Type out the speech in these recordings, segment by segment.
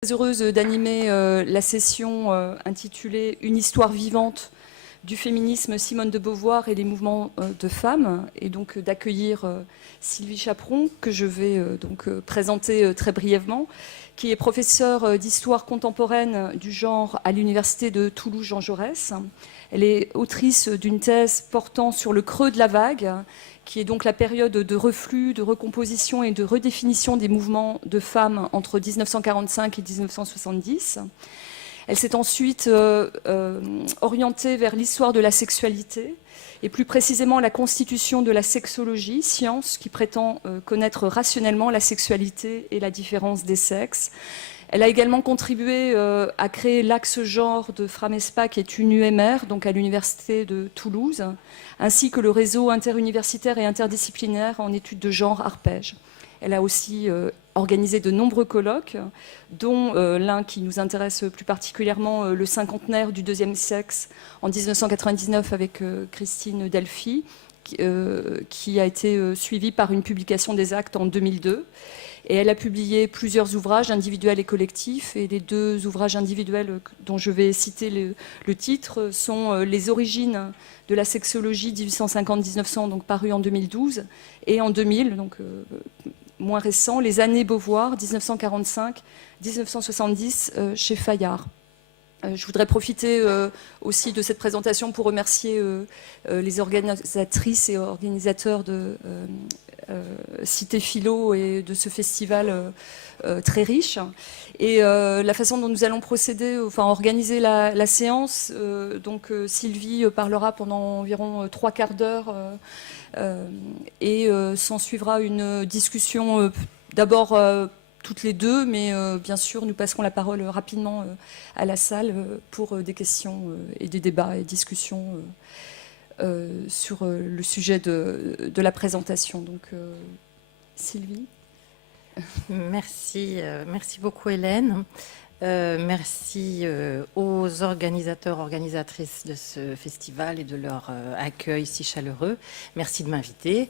Très heureuse d'animer la session intitulée « Une histoire vivante du féminisme, Simone de Beauvoir et les mouvements de femmes » et donc d'accueillir Sylvie Chaperon, que je vais présenter très brièvement, qui est professeure d'histoire contemporaine du genre à l'université de Toulouse-Jean Jaurès. Elle est autrice d'une thèse portant sur le creux de la vague, qui est donc la période de reflux, de recomposition et de redéfinition des mouvements de femmes entre 1945 et 1970. Elle s'est ensuite orientée vers l'histoire de la sexualité, et plus précisément la constitution de la sexologie, science qui prétend connaître rationnellement la sexualité et la différence des sexes. Elle a également contribué à créer l'axe genre de Framespa, qui est une UMR, donc à l'université de Toulouse, ainsi que le réseau interuniversitaire et interdisciplinaire en études de genre Arpège. Elle a aussi organisé de nombreux colloques, dont l'un qui nous intéresse plus particulièrement, le cinquantenaire du deuxième sexe, en 1999 avec Christine Delphi, qui a été suivi par une publication des actes en 2002. Et elle a publié plusieurs ouvrages individuels et collectifs. Et les deux ouvrages individuels dont je vais citer le titre sont Les origines de la sexologie 1850-1900, donc paru en 2012, et en 2000, donc moins récent, Les années Beauvoir 1945-1970 chez Fayard. Je voudrais profiter aussi de cette présentation pour remercier les organisatrices et organisateurs de Cité Philo et de ce festival très riche. Et la façon dont nous allons procéder, enfin organiser la séance, Sylvie parlera pendant environ 3/4 d'heure et s'en suivra une discussion d'abord toutes les deux, mais bien sûr, nous passerons la parole rapidement à la salle pour des questions et des débats et discussions sur le sujet de la présentation. Donc, Sylvie. Merci, merci beaucoup Hélène. Merci aux organisateurs, organisatrices de ce festival et de leur accueil si chaleureux. Merci de m'inviter.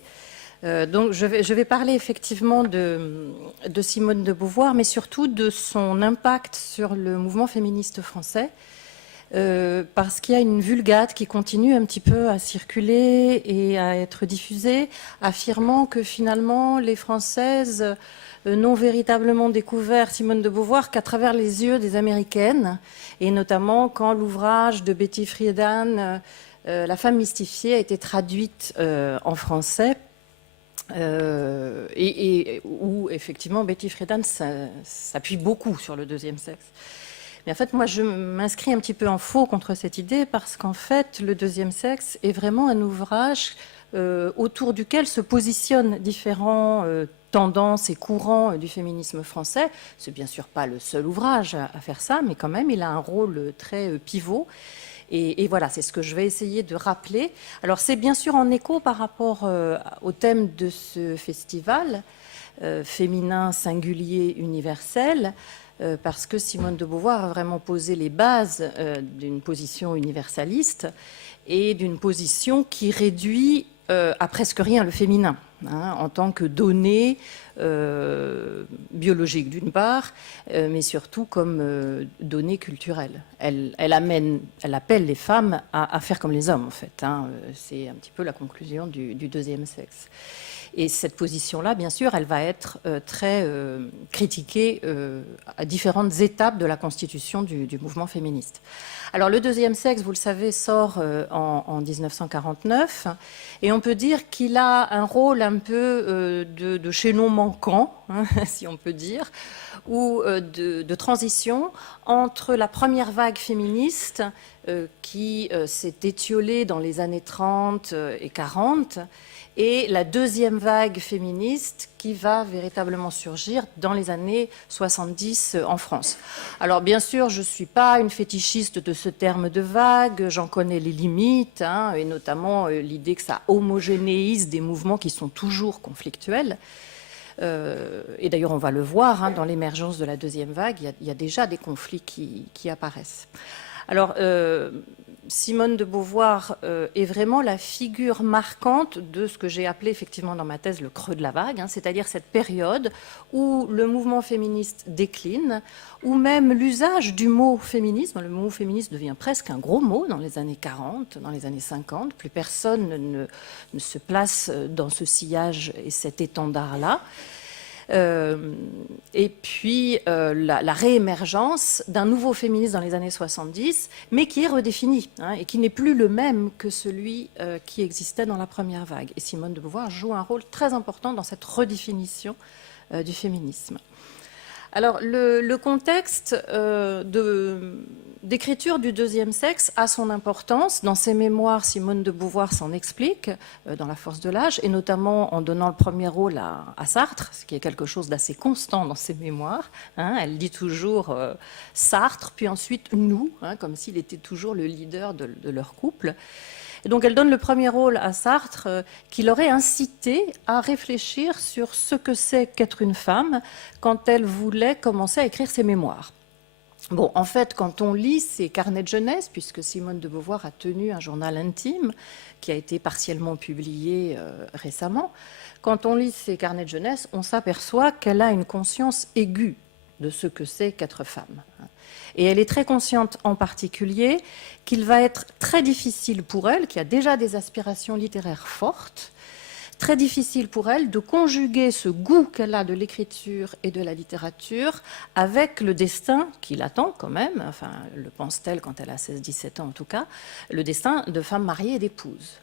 Donc je vais parler effectivement de Simone de Beauvoir, mais surtout de son impact sur le mouvement féministe français, parce qu'il y a une vulgate qui continue un petit peu à circuler et à être diffusée, affirmant que finalement les Françaises n'ont véritablement découvert Simone de Beauvoir qu'à travers les yeux des Américaines, et notamment quand l'ouvrage de Betty Friedan, La femme mystifiée, a été traduite en français. Où effectivement Betty Friedan s'appuie beaucoup sur le deuxième sexe. Mais en fait, moi, je m'inscris un petit peu en faux contre cette idée parce qu'en fait, le deuxième sexe est vraiment un ouvrage autour duquel se positionnent différents tendances et courants du féminisme français. C'est bien sûr pas le seul ouvrage à faire ça, mais quand même, il a un rôle très pivot. Et voilà, c'est ce que je vais essayer de rappeler. Alors, c'est bien sûr en écho par rapport au thème de ce festival, féminin, singulier, universel, parce que Simone de Beauvoir a vraiment posé les bases d'une position universaliste et d'une position qui réduit à presque rien le féminin, hein, en tant que donnée biologique d'une part, mais surtout comme donnée culturelle. Elle appelle les femmes à faire comme les hommes, en fait. Hein. C'est un petit peu la conclusion du deuxième sexe. Et cette position-là, bien sûr, elle va être très critiquée à différentes étapes de la constitution du mouvement féministe. Alors, le deuxième sexe, vous le savez, sort en 1949, et on peut dire qu'il a un rôle un peu de chaînon manquant, hein, si on peut dire, ou de transition entre la première vague féministe qui s'est étiolée dans les années 30 et 40, et la deuxième vague féministe qui va véritablement surgir dans les années 70 en France. Alors bien sûr, je ne suis pas une fétichiste de ce terme de vague, j'en connais les limites, hein, et notamment l'idée que ça homogénéise des mouvements qui sont toujours conflictuels. Et d'ailleurs, on va le voir, hein, dans l'émergence de la deuxième vague, il y a déjà des conflits qui apparaissent. Alors, Simone de Beauvoir est vraiment la figure marquante de ce que j'ai appelé effectivement dans ma thèse le creux de la vague, c'est-à-dire cette période où le mouvement féministe décline, où même l'usage du mot féminisme, le mot féministe devient presque un gros mot dans les années 40, dans les années 50, plus personne ne se place dans ce sillage et cet étendard-là. Et puis la réémergence d'un nouveau féminisme dans les années 70, mais qui est redéfini et qui n'est plus le même que celui qui existait dans la première vague. Et Simone de Beauvoir joue un rôle très important dans cette redéfinition du féminisme. Alors, le contexte d'écriture du deuxième sexe a son importance. Dans ses mémoires, Simone de Beauvoir s'en explique dans La force de l'âge, et notamment en donnant le premier rôle à Sartre, ce qui est quelque chose d'assez constant dans ses mémoires. Elle dit toujours Sartre, puis ensuite nous, comme s'il était toujours le leader de leur couple. Et donc elle donne le premier rôle à Sartre, qui l'aurait incité à réfléchir sur ce que c'est qu'être une femme quand elle voulait commencer à écrire ses mémoires. Bon, en fait, quand on lit ses carnets de jeunesse, puisque Simone de Beauvoir a tenu un journal intime qui a été partiellement publié récemment, quand on lit ses carnets de jeunesse, on s'aperçoit qu'elle a une conscience aiguë de ce que c'est qu'être femme. Et elle est très consciente en particulier qu'il va être très difficile pour elle, qui a déjà des aspirations littéraires fortes, très difficile pour elle de conjuguer ce goût qu'elle a de l'écriture et de la littérature avec le destin qui l'attend quand même, enfin le pense-t-elle quand elle a 16-17 ans en tout cas, le destin de femme mariée et d'épouse.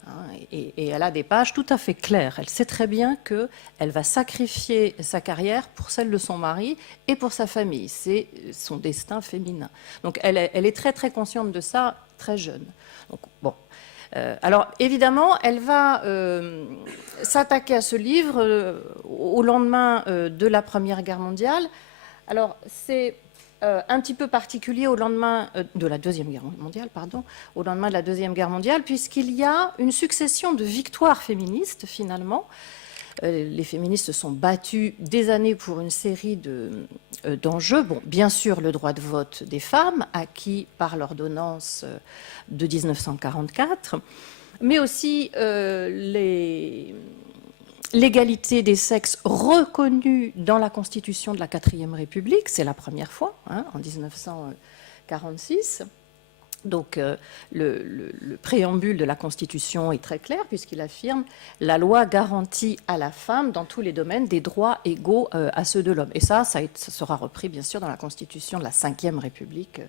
Et elle a des pages tout à fait claires. Elle sait très bien qu'elle va sacrifier sa carrière pour celle de son mari et pour sa famille. C'est son destin féminin. Donc elle est très très consciente de ça, très jeune. Donc, bon. Alors évidemment, elle va s'attaquer à ce livre au lendemain de la Première Guerre mondiale. Alors c'est un petit peu particulier au lendemain de la Deuxième Guerre mondiale, au lendemain de la Deuxième Guerre mondiale, puisqu'il y a une succession de victoires féministes finalement. Les féministes se sont battues des années pour une série d'enjeux. Bon, bien sûr, le droit de vote des femmes, acquis par l'ordonnance de 1944, mais aussi l'égalité des sexes reconnue dans la Constitution de la 4e République. C'est la première fois, en 1946. Donc le préambule de la Constitution est très clair puisqu'il affirme « La loi garantit à la femme dans tous les domaines des droits égaux à ceux de l'homme ». Et ça sera repris bien sûr dans la Constitution de la 5e République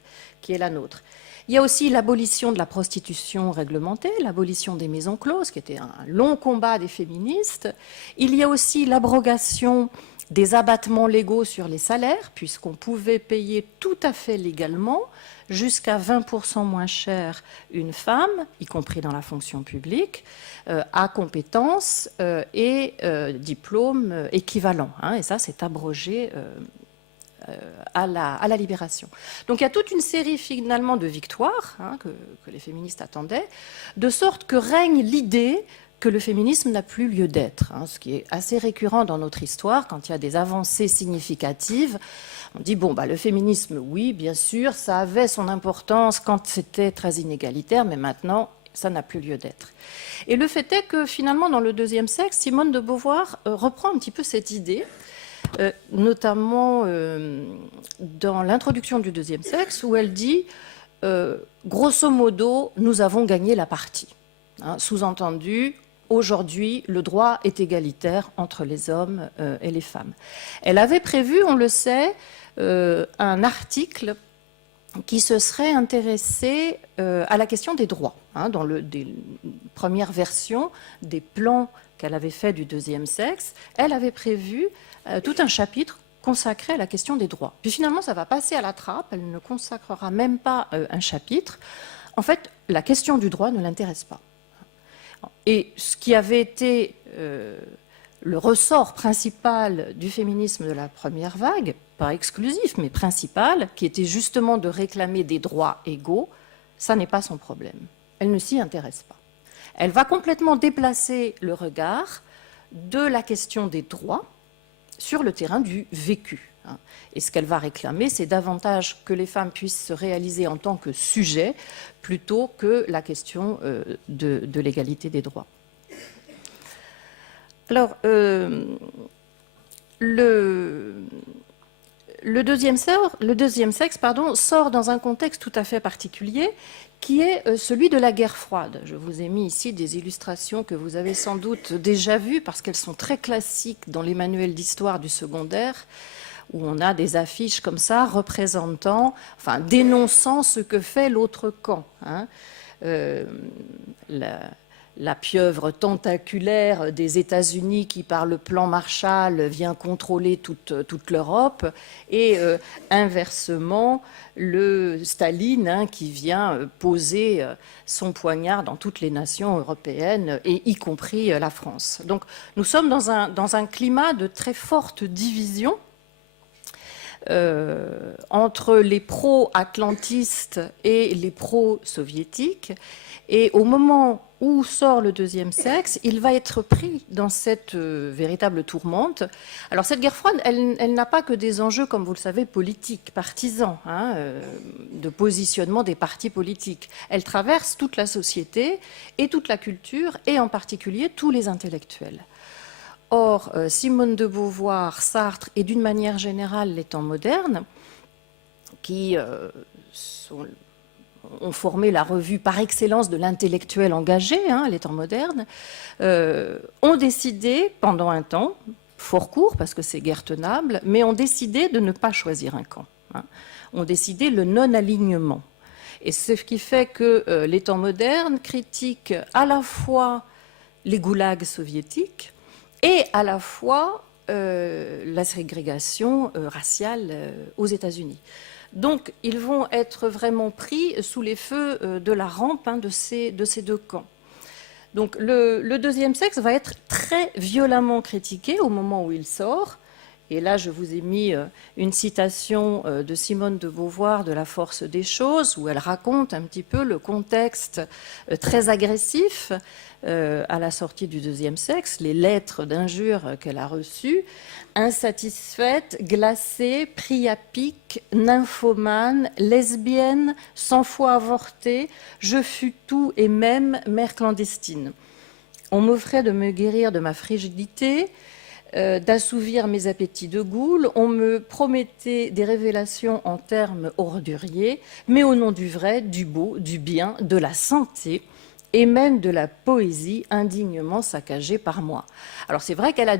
qui est la nôtre. Il y a aussi l'abolition de la prostitution réglementée, l'abolition des maisons closes, qui était un long combat des féministes. Il y a aussi l'abrogation des abattements légaux sur les salaires, puisqu'on pouvait payer tout à fait légalement jusqu'à 20% moins cher une femme, y compris dans la fonction publique, à compétences et diplôme équivalent. Et ça, c'est abrogé à la Libération. Donc il y a toute une série finalement de victoires que les féministes attendaient, de sorte que règne l'idée que le féminisme n'a plus lieu d'être, ce qui est assez récurrent dans notre histoire. Quand il y a des avancées significatives, on dit, bon, le féminisme, oui, bien sûr, ça avait son importance quand c'était très inégalitaire, mais maintenant, ça n'a plus lieu d'être. Et le fait est que finalement, dans le deuxième sexe, Simone de Beauvoir reprend un petit peu cette idée, notamment dans l'introduction du deuxième sexe, où elle dit, grosso modo, nous avons gagné la partie. Sous-entendu, aujourd'hui, le droit est égalitaire entre les hommes et les femmes. Elle avait prévu, on le sait, un article qui se serait intéressé à la question des droits. Dans des premières versions des plans qu'elle avait fait du deuxième sexe, elle avait prévu tout un chapitre consacré à la question des droits. Puis finalement, ça va passer à la trappe, elle ne consacrera même pas un chapitre. En fait, la question du droit ne l'intéresse pas. Et ce qui avait été le ressort principal du féminisme de la première vague, pas exclusif, mais principal, qui était justement de réclamer des droits égaux, ça n'est pas son problème. Elle ne s'y intéresse pas. Elle va complètement déplacer le regard de la question des droits sur le terrain du vécu. hein. Et ce qu'elle va réclamer, c'est davantage que les femmes puissent se réaliser en tant que sujet, plutôt que la question de l'égalité des droits. Alors, le deuxième sexe, sort dans un contexte tout à fait particulier, qui est celui de la guerre froide. Je vous ai mis ici des illustrations que vous avez sans doute déjà vues, parce qu'elles sont très classiques dans les manuels d'histoire du secondaire, où on a des affiches comme ça, dénonçant ce que fait l'autre camp, hein. La pieuvre tentaculaire des États-Unis qui, par le plan Marshall, vient contrôler toute l'Europe, et inversement, le Staline, hein, qui vient poser son poignard dans toutes les nations européennes, et y compris la France. Donc nous sommes dans un climat de très forte division entre les pro-atlantistes et les pro-soviétiques. Et au moment où sort le deuxième sexe, il va être pris dans cette véritable tourmente. Alors cette guerre froide, elle n'a pas que des enjeux, comme vous le savez, politiques, partisans, hein, de positionnement des partis politiques. Elle traverse toute la société et toute la culture, et en particulier tous les intellectuels. Or, Simone de Beauvoir, Sartre et d'une manière générale les temps modernes, qui ont formé la revue par excellence de l'intellectuel engagé, hein, les temps modernes, ont décidé pendant un temps, fort court parce que c'est guère tenable, mais ont décidé de ne pas choisir un camp, hein, ont décidé le non-alignement. Et c'est ce qui fait que les temps modernes critiquent à la fois les goulags soviétiques et à la fois la ségrégation raciale aux États-Unis. Donc, ils vont être vraiment pris sous les feux de la rampe, hein, de ces deux camps. Donc, le deuxième sexe va être très violemment critiqué au moment où il sort. Et là, je vous ai mis une citation de Simone de Beauvoir de La force des choses, où elle raconte un petit peu le contexte très agressif à la sortie du deuxième sexe, les lettres d'injures qu'elle a reçues. Insatisfaite, glacée, pris à pic, nymphomane, lesbienne, 100 fois avortée, je fus tout et même mère clandestine. On m'offrait de me guérir de ma frigidité, d'assouvir mes appétits de goule, on me promettait des révélations en termes orduriers, mais au nom du vrai, du beau, du bien, de la santé, et même de la poésie indignement saccagée par moi. Alors c'est vrai qu'elle a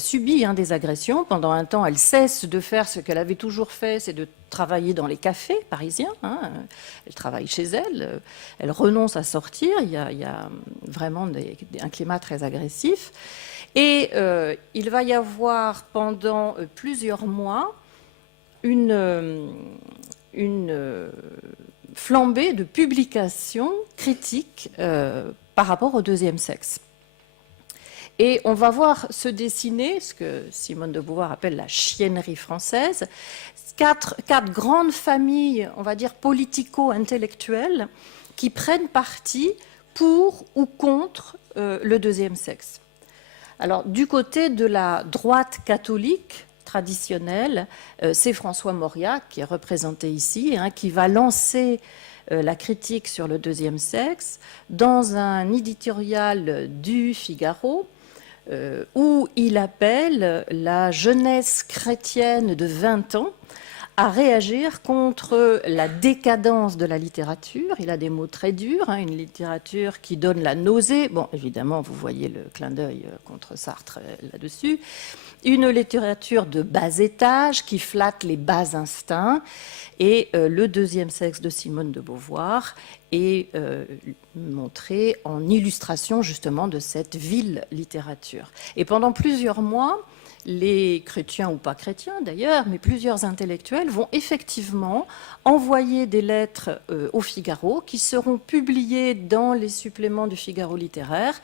subi, hein, des agressions. Pendant un temps, elle cesse de faire ce qu'elle avait toujours fait, c'est de travailler dans les cafés parisiens, hein. Elle travaille chez elle, elle renonce à sortir, il y a vraiment un climat très agressif. Et il va y avoir pendant plusieurs mois une flambée de publications critiques par rapport au deuxième sexe. Et on va voir se dessiner ce que Simone de Beauvoir appelle la chiennerie française, quatre grandes familles, on va dire politico-intellectuelles, qui prennent parti pour ou contre le deuxième sexe. Alors, du côté de la droite catholique traditionnelle, c'est François Mauriac, qui est représenté ici, hein, qui va lancer la critique sur le deuxième sexe dans un éditorial du Figaro, où il appelle la jeunesse chrétienne de 20 ans à réagir contre la décadence de la littérature. Il a des mots très durs, hein, une littérature qui donne la nausée. Bon, évidemment, vous voyez le clin d'œil contre Sartre là-dessus. Une littérature de bas étage qui flatte les bas instincts. Et le deuxième sexe de Simone de Beauvoir est montré en illustration justement de cette vile littérature. Et pendant plusieurs mois, les chrétiens ou pas chrétiens d'ailleurs, mais plusieurs intellectuels vont effectivement envoyer des lettres au Figaro qui seront publiées dans les suppléments du Figaro littéraire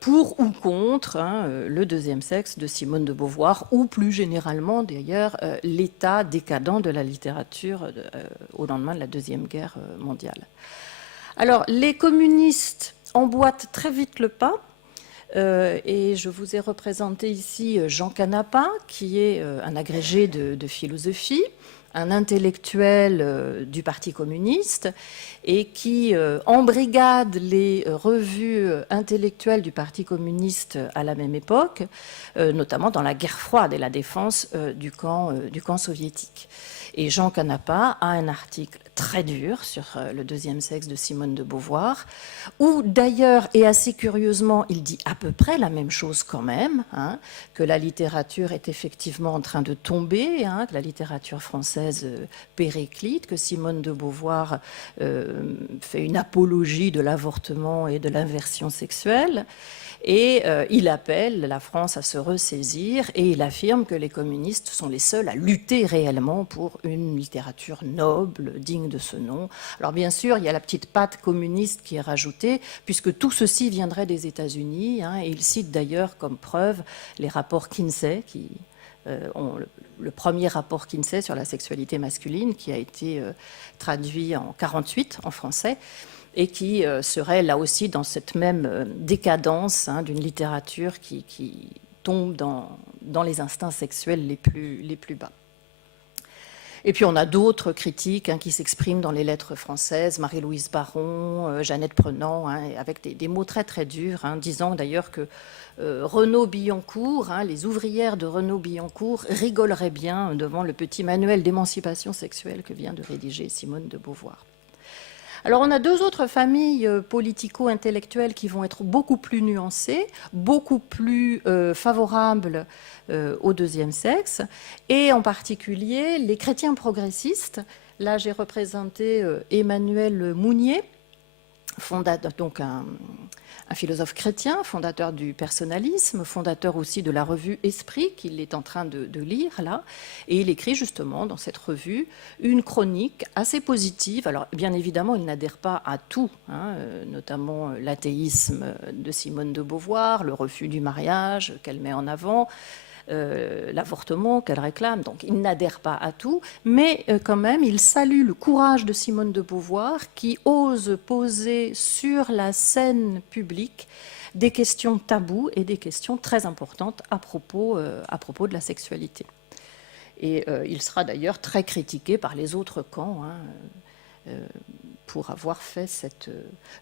pour ou contre, hein, le deuxième sexe de Simone de Beauvoir, ou plus généralement d'ailleurs l'état décadent de la littérature au lendemain de la Deuxième Guerre mondiale. Alors les communistes emboîtent très vite le pas. Et je vous ai représenté ici Jean Canapin, qui est un agrégé de philosophie, un intellectuel du Parti communiste, et qui embrigade les revues intellectuelles du Parti communiste à la même époque, notamment dans la guerre froide et la défense du camp soviétique. Et Jean Canapin a un article très dur sur le deuxième sexe de Simone de Beauvoir, où d'ailleurs, et assez curieusement, il dit à peu près la même chose quand même, hein, que la littérature est effectivement en train de tomber, hein, que la littérature française périclite, que Simone de Beauvoir fait une apologie de l'avortement et de l'inversion sexuelle. Et il appelle la France à se ressaisir et il affirme que les communistes sont les seuls à lutter réellement pour une littérature noble, digne de ce nom. Alors bien sûr, il y a la petite patte communiste qui est rajoutée, puisque tout ceci viendrait des États-Unis, hein, et il cite d'ailleurs comme preuve les rapports Kinsey, qui ont le premier rapport Kinsey sur la sexualité masculine, qui a été traduit en 1948 en français, et qui serait là aussi dans cette même décadence, hein, d'une littérature qui tombe dans les instincts sexuels les plus bas. Et puis on a d'autres critiques, hein, qui s'expriment dans les lettres françaises, Marie-Louise Baron, Jeannette Prenant, hein, avec des mots très très durs, hein, disant d'ailleurs que Renaud Billancourt, hein, les ouvrières de Renaud Billancourt rigoleraient bien devant le petit manuel d'émancipation sexuelle que vient de rédiger Simone de Beauvoir. Alors on a deux autres familles politico-intellectuelles qui vont être beaucoup plus nuancées, beaucoup plus favorables au deuxième sexe, et en particulier les chrétiens progressistes. Là j'ai représenté Emmanuel Mounier, donc un philosophe chrétien, fondateur du personnalisme, fondateur aussi de la revue Esprit, qu'il est en train de lire là. Et il écrit justement dans cette revue une chronique assez positive. Alors bien évidemment, il n'adhère pas à tout, hein, notamment l'athéisme de Simone de Beauvoir, le refus du mariage qu'elle met en avant, l'avortement qu'elle réclame. Donc il n'adhère pas à tout, mais quand même il salue le courage de Simone de Beauvoir qui ose poser sur la scène publique des questions taboues et des questions très importantes à propos de la sexualité. Et il sera d'ailleurs très critiqué par les autres camps, hein, pour avoir fait cette...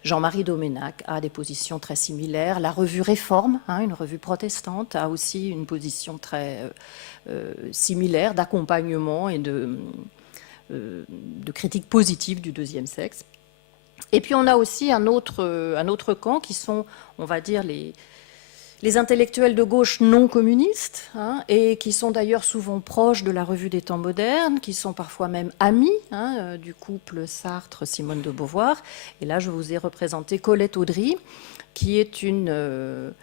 Jean-Marie Doménac a des positions très similaires. La revue Réforme, hein, une revue protestante, a aussi une position très similaire d'accompagnement et de critique positive du deuxième sexe. Et puis on a aussi un autre camp qui sont, on va dire, les intellectuels de gauche non communistes, hein, et qui sont d'ailleurs souvent proches de la Revue des Temps modernes, qui sont parfois même amis, hein, du couple Sartre-Simone de Beauvoir. Et là, je vous ai représenté Colette Audry, qui est une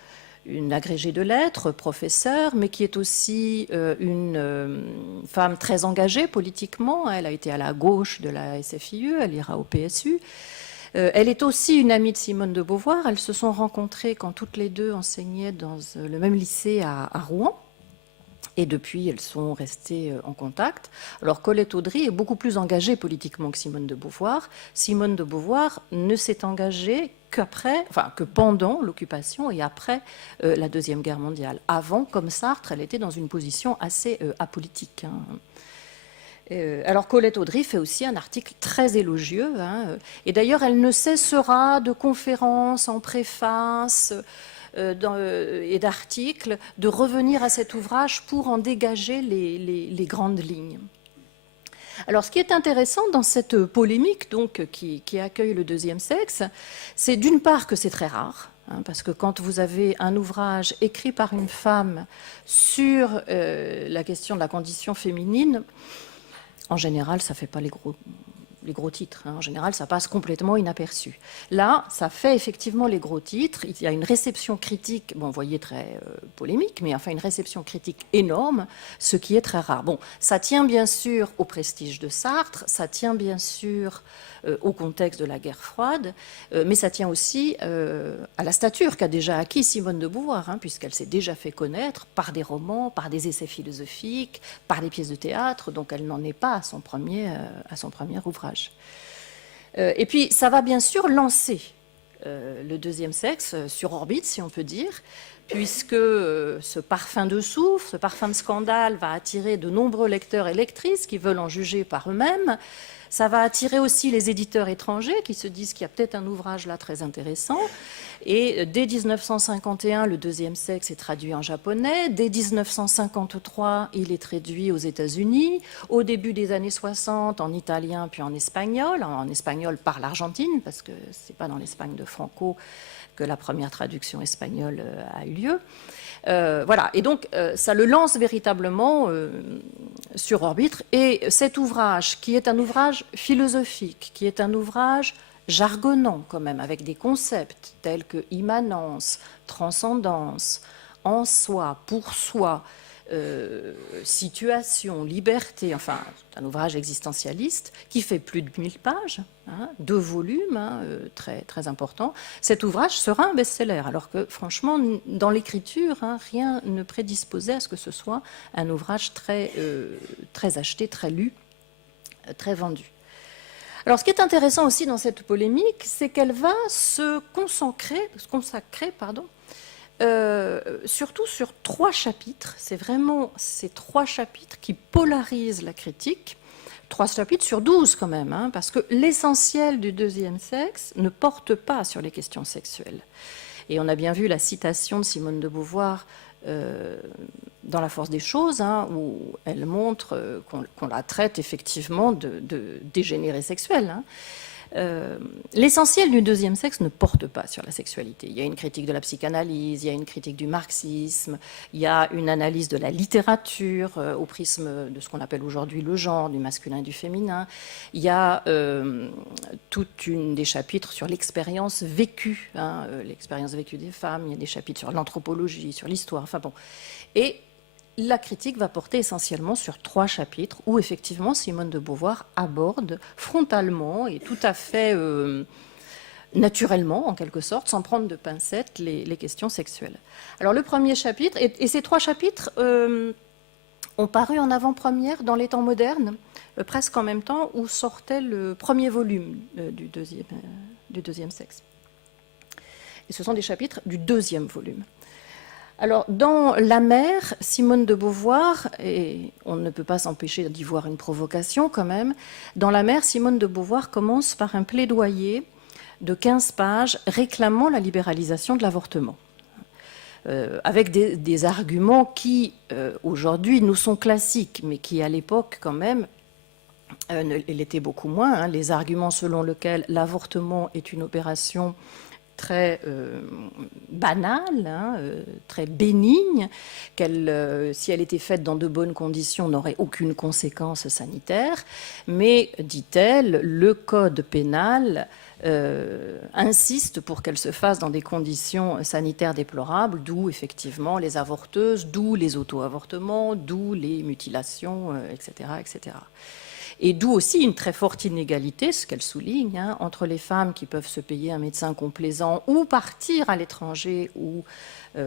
agrégée de lettres, professeure, mais qui est aussi une femme très engagée politiquement. Elle a été à la gauche de la SFIE, elle ira au PSU. Elle est aussi une amie de Simone de Beauvoir. Elles se sont rencontrées quand toutes les deux enseignaient dans le même lycée à Rouen. Et depuis, elles sont restées en contact. Alors, Colette Audry est beaucoup plus engagée politiquement que Simone de Beauvoir. Simone de Beauvoir ne s'est engagée que pendant l'occupation et après la Deuxième Guerre mondiale. Avant, comme Sartre, elle était dans une position assez apolitique, hein. Alors Colette Audry fait aussi un article très élogieux, hein, et d'ailleurs elle ne cessera de conférences en préface et d'articles de revenir à cet ouvrage pour en dégager les grandes lignes. Alors ce qui est intéressant dans cette polémique donc, qui accueille le deuxième sexe, c'est d'une part que c'est très rare, hein, parce que quand vous avez un ouvrage écrit par une femme sur la question de la condition féminine, en général, ça ne fait pas les gros titres, hein. En général, ça passe complètement inaperçu. Là, ça fait effectivement les gros titres. Il y a une réception critique, bon, vous voyez, très polémique, mais enfin une réception critique énorme, ce qui est très rare. Bon, ça tient bien sûr au prestige de Sartre, ça tient bien sûr au contexte de la guerre froide, mais ça tient aussi à la stature qu'a déjà acquis Simone de Beauvoir, hein, puisqu'elle s'est déjà fait connaître par des romans, par des essais philosophiques, par des pièces de théâtre, donc elle n'en est pas à son premier ouvrage. Et puis, ça va bien sûr lancer le deuxième sexe sur orbite, si on peut dire, puisque ce parfum de soufre, ce parfum de scandale va attirer de nombreux lecteurs et lectrices qui veulent en juger par eux-mêmes. Ça va attirer aussi les éditeurs étrangers qui se disent qu'il y a peut-être un ouvrage là très intéressant. Et dès 1951, le deuxième sexe est traduit en japonais. Dès 1953, il est traduit aux États-Unis. Au début des années 60, en italien puis en espagnol par l'Argentine, parce que c'est pas dans l'Espagne de Franco que la première traduction espagnole a eu lieu. Voilà, et donc ça le lance véritablement sur orbite. Et cet ouvrage, qui est un ouvrage philosophique, qui est un ouvrage jargonnant quand même, avec des concepts tels que immanence, transcendance, en soi, pour soi, situation, liberté, enfin, c'est un ouvrage existentialiste qui fait plus de 1000 pages, 2 volumes, très, très important. Cet ouvrage sera un best-seller, alors que franchement, dans l'écriture, rien ne prédisposait à ce que ce soit un ouvrage très, très acheté, très lu, très vendu. Alors, ce qui est intéressant aussi dans cette polémique, c'est qu'elle va se consacrer, surtout sur 3 chapitres. C'est vraiment ces 3 chapitres qui polarisent la critique. 3 chapitres sur 12 quand même, parce que l'essentiel du deuxième sexe ne porte pas sur les questions sexuelles. Et on a bien vu la citation de Simone de Beauvoir dans La force des choses, où elle montre qu'on la traite effectivement de dégénéré sexuel. L'essentiel du deuxième sexe ne porte pas sur la sexualité. Il y a une critique de la psychanalyse, il y a une critique du marxisme, il y a une analyse de la littérature au prisme de ce qu'on appelle aujourd'hui le genre, du masculin et du féminin. Il y a toute une des chapitres sur l'expérience vécue, l'expérience vécue des femmes. Il y a des chapitres sur l'anthropologie, sur l'histoire. Enfin bon. Et la critique va porter essentiellement sur 3 chapitres où effectivement Simone de Beauvoir aborde frontalement et tout à fait naturellement, en quelque sorte, sans prendre de pincettes, les questions sexuelles. Alors le premier chapitre, et ces 3 chapitres ont paru en avant-première dans les temps modernes, presque en même temps où sortait le premier volume du deuxième sexe. Et ce sont des chapitres du 2e volume. Alors, dans La mer, Simone de Beauvoir, et on ne peut pas s'empêcher d'y voir une provocation quand même, dans La mer, Simone de Beauvoir commence par un plaidoyer de 15 pages réclamant la libéralisation de l'avortement, avec des arguments qui, aujourd'hui, nous sont classiques, mais qui, à l'époque, quand même, l'étaient beaucoup moins. Les arguments selon lesquels l'avortement est une opération très banale, très bénigne, qu'elle, si elle était faite dans de bonnes conditions, n'aurait aucune conséquence sanitaire. Mais, dit-elle, le code pénal insiste pour qu'elle se fasse dans des conditions sanitaires déplorables, d'où effectivement les avorteuses, d'où les auto-avortements, d'où les mutilations, etc., etc. Et d'où aussi une très forte inégalité, ce qu'elle souligne, entre les femmes qui peuvent se payer un médecin complaisant ou partir à l'étranger ou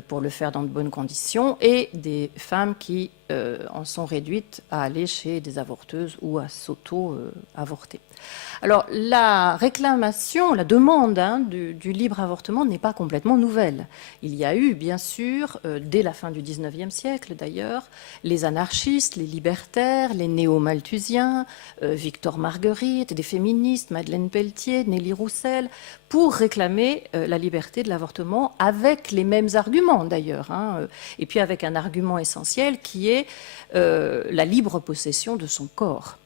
pour le faire dans de bonnes conditions, et des femmes qui en sont réduites à aller chez des avorteuses ou à s'auto-avorter. Alors la réclamation, la demande du libre avortement n'est pas complètement nouvelle. Il y a eu, bien sûr, dès la fin du XIXe siècle d'ailleurs, les anarchistes, les libertaires, les néo-malthusiens, Victor Marguerite, des féministes, Madeleine Pelletier, Nelly Roussel, pour réclamer la liberté de l'avortement, avec les mêmes arguments d'ailleurs, et puis avec un argument essentiel qui est la libre possession de son corps.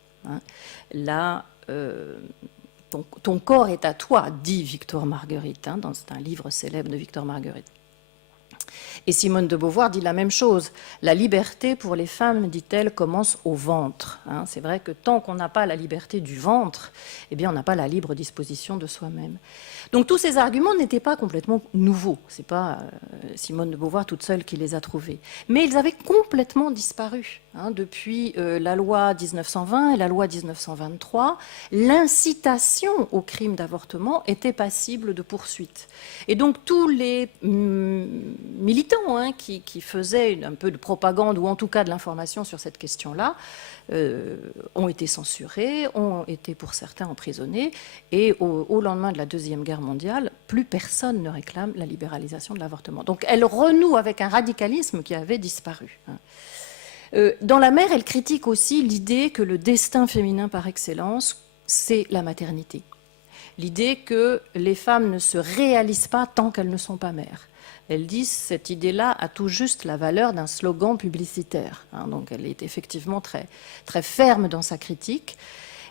Ton corps est à toi, dit Victor Marguerite, dans un livre célèbre de Victor Marguerite. Et Simone de Beauvoir dit la même chose. La liberté pour les femmes, dit-elle, commence au ventre. C'est vrai que tant qu'on n'a pas la liberté du ventre, eh bien, on n'a pas la libre disposition de soi-même. Donc tous ces arguments n'étaient pas complètement nouveaux. Ce n'est pas Simone de Beauvoir toute seule qui les a trouvés. Mais ils avaient complètement disparu depuis la loi 1920 et la loi 1923, l'incitation au crime d'avortement était passible de poursuite. Et donc tous les militants qui faisaient un peu de propagande ou en tout cas de l'information sur cette question-là ont été censurés, ont été pour certains emprisonnés, et au lendemain de la Deuxième Guerre mondiale, plus personne ne réclame la libéralisation de l'avortement. Donc elle renoue avec un radicalisme qui avait disparu. Dans La Mère, elle critique aussi l'idée que le destin féminin par excellence, c'est la maternité. L'idée que les femmes ne se réalisent pas tant qu'elles ne sont pas mères. Elle dit que cette idée-là a tout juste la valeur d'un slogan publicitaire. Donc elle est effectivement très, très ferme dans sa critique.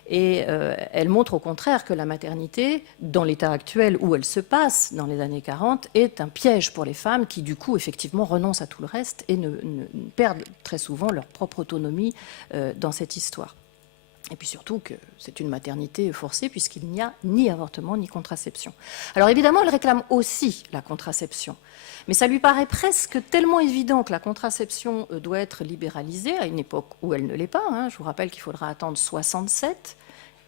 Et elle montre au contraire que la maternité, dans l'état actuel où elle se passe, dans les années 40, est un piège pour les femmes qui, du coup, effectivement, renoncent à tout le reste et ne perdent très souvent leur propre autonomie dans cette histoire. Et puis surtout que c'est une maternité forcée puisqu'il n'y a ni avortement ni contraception. Alors évidemment, elle réclame aussi la contraception. Mais ça lui paraît presque tellement évident que la contraception doit être libéralisée à une époque où elle ne l'est pas. Je vous rappelle qu'il faudra attendre 67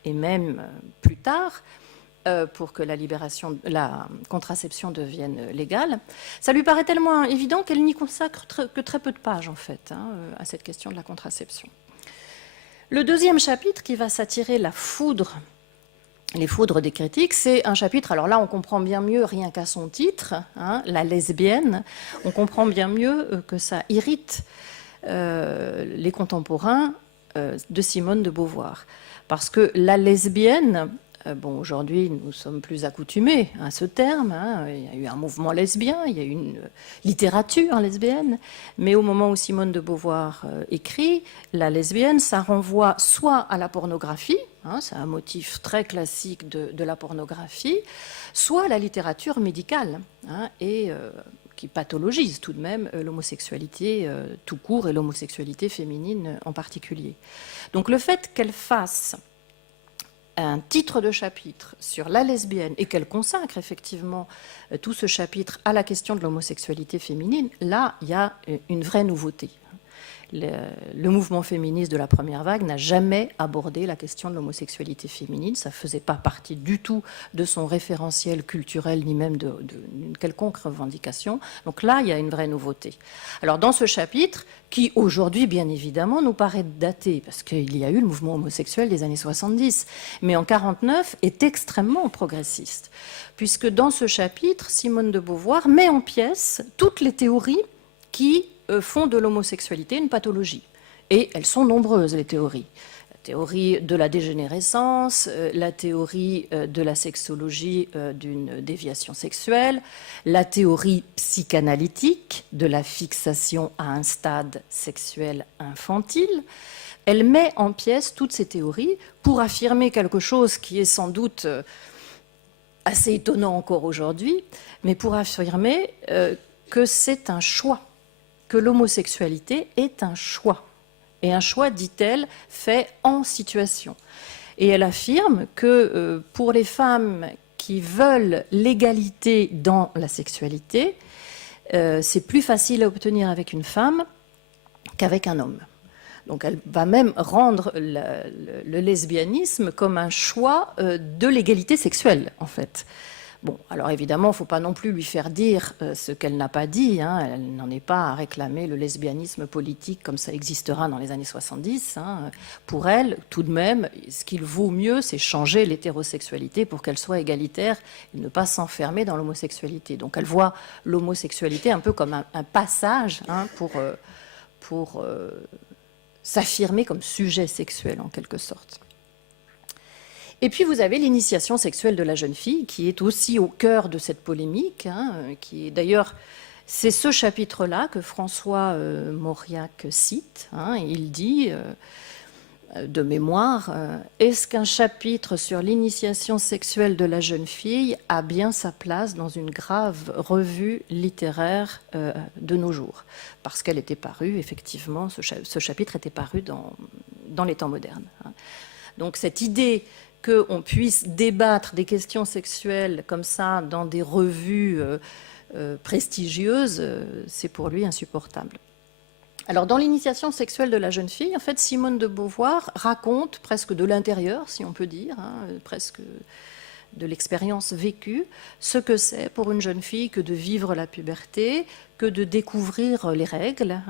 et même plus tard pour que la contraception devienne légale. Ça lui paraît tellement évident qu'elle n'y consacre que très peu de pages en fait à cette question de la contraception. Le deuxième chapitre qui va s'attirer les foudres des critiques, c'est un chapitre, alors là on comprend bien mieux rien qu'à son titre, la lesbienne, on comprend bien mieux que ça irrite les contemporains de Simone de Beauvoir. Parce que la lesbienne, aujourd'hui nous sommes plus accoutumés à ce terme, il y a eu un mouvement lesbien, il y a eu une littérature lesbienne, mais au moment où Simone de Beauvoir écrit, la lesbienne, ça renvoie soit à la pornographie, c'est un motif très classique de la pornographie, soit à la littérature médicale, et qui pathologise tout de même l'homosexualité tout court et l'homosexualité féminine en particulier. Donc le fait qu'elle fasse un titre de chapitre sur la lesbienne et qu'elle consacre effectivement tout ce chapitre à la question de l'homosexualité féminine, là, il y a une vraie nouveauté. Le mouvement féministe de la première vague n'a jamais abordé la question de l'homosexualité féminine. Ça ne faisait pas partie du tout de son référentiel culturel, ni même d'une quelconque revendication. Donc là, il y a une vraie nouveauté. Alors dans ce chapitre, qui aujourd'hui, bien évidemment, nous paraît daté, parce qu'il y a eu le mouvement homosexuel des années 70, mais en 1949 est extrêmement progressiste, puisque dans ce chapitre, Simone de Beauvoir met en pièces toutes les théories qui font de l'homosexualité une pathologie. Et elles sont nombreuses, les théories. La théorie de la dégénérescence, la théorie de la sexologie d'une déviation sexuelle, la théorie psychanalytique de la fixation à un stade sexuel infantile. Elle met en pièces toutes ces théories pour affirmer quelque chose qui est sans doute assez étonnant encore aujourd'hui, mais pour affirmer que c'est un choix, que l'homosexualité est un choix. Et un choix, dit-elle, fait en situation. Et elle affirme que pour les femmes qui veulent l'égalité dans la sexualité, c'est plus facile à obtenir avec une femme qu'avec un homme. Donc elle va même rendre le lesbianisme comme un choix de l'égalité sexuelle, en fait. Bon, alors évidemment, il ne faut pas non plus lui faire dire ce qu'elle n'a pas dit. Elle n'en est pas à réclamer le lesbianisme politique comme ça existera dans les années 70. Pour elle, tout de même, ce qu'il vaut mieux, c'est changer l'hétérosexualité pour qu'elle soit égalitaire et ne pas s'enfermer dans l'homosexualité. Donc elle voit l'homosexualité un peu comme un passage pour s'affirmer comme sujet sexuel, en quelque sorte. Et puis vous avez l'initiation sexuelle de la jeune fille, qui est aussi au cœur de cette polémique, qui est d'ailleurs, c'est ce chapitre-là que François Mauriac cite. Il dit, de mémoire, est-ce qu'un chapitre sur l'initiation sexuelle de la jeune fille a bien sa place dans une grave revue littéraire de nos jours? Parce qu'elle était parue, effectivement, ce chapitre était paru dans les temps modernes. Donc cette idée qu'on puisse débattre des questions sexuelles comme ça dans des revues prestigieuses, c'est pour lui insupportable. Alors, dans l'initiation sexuelle de la jeune fille, en fait, Simone de Beauvoir raconte presque de l'intérieur, si on peut dire, presque de l'expérience vécue, ce que c'est pour une jeune fille que de vivre la puberté, que de découvrir les règles,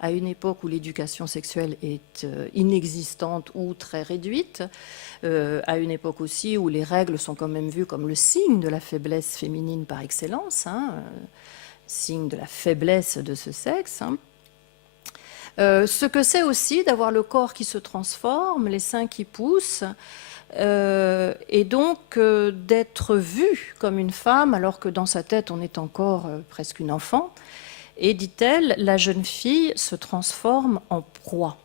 à une époque où l'éducation sexuelle est inexistante ou très réduite, à une époque aussi où les règles sont quand même vues comme le signe de la faiblesse féminine par excellence, signe de la faiblesse de ce sexe. Ce que c'est aussi d'avoir le corps qui se transforme, les seins qui poussent, et donc d'être vue comme une femme alors que dans sa tête on est encore presque une enfant. Et dit-elle, la jeune fille se transforme en proie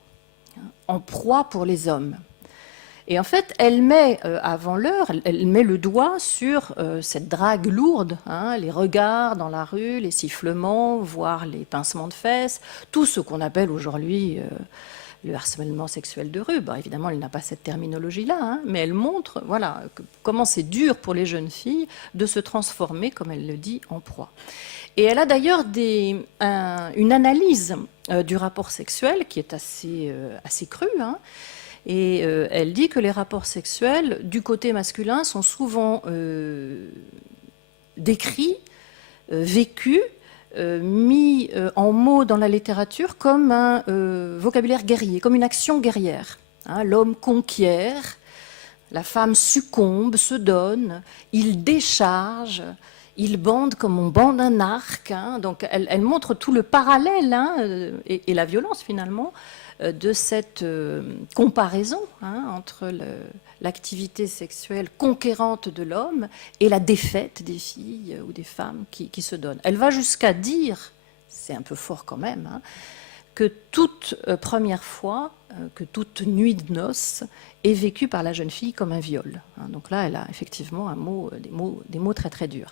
pour les hommes. Et en fait, elle met avant l'heure, elle met le doigt sur cette drague lourde, les regards dans la rue, les sifflements, voire les pincements de fesses, tout ce qu'on appelle aujourd'hui le harcèlement sexuel de rue. Bon, évidemment, elle n'a pas cette terminologie-là, mais elle montre comment c'est dur pour les jeunes filles de se transformer, comme elle le dit, en proie. Et elle a d'ailleurs une analyse du rapport sexuel qui est assez crue, et elle dit que les rapports sexuels du côté masculin sont souvent décrits, vécus, mis en mots dans la littérature comme un vocabulaire guerrier, comme une action guerrière. L'homme conquiert, la femme succombe, se donne, il décharge, il bande comme on bande un arc. Donc elle montre tout le parallèle et la violence finalement de cette comparaison entre l'activité sexuelle conquérante de l'homme et la défaite des filles ou des femmes qui se donnent. Elle va jusqu'à dire, c'est un peu fort quand même, que toute première fois, que toute nuit de noces est vécue par la jeune fille comme un viol. Donc là, elle a effectivement des mots très très durs.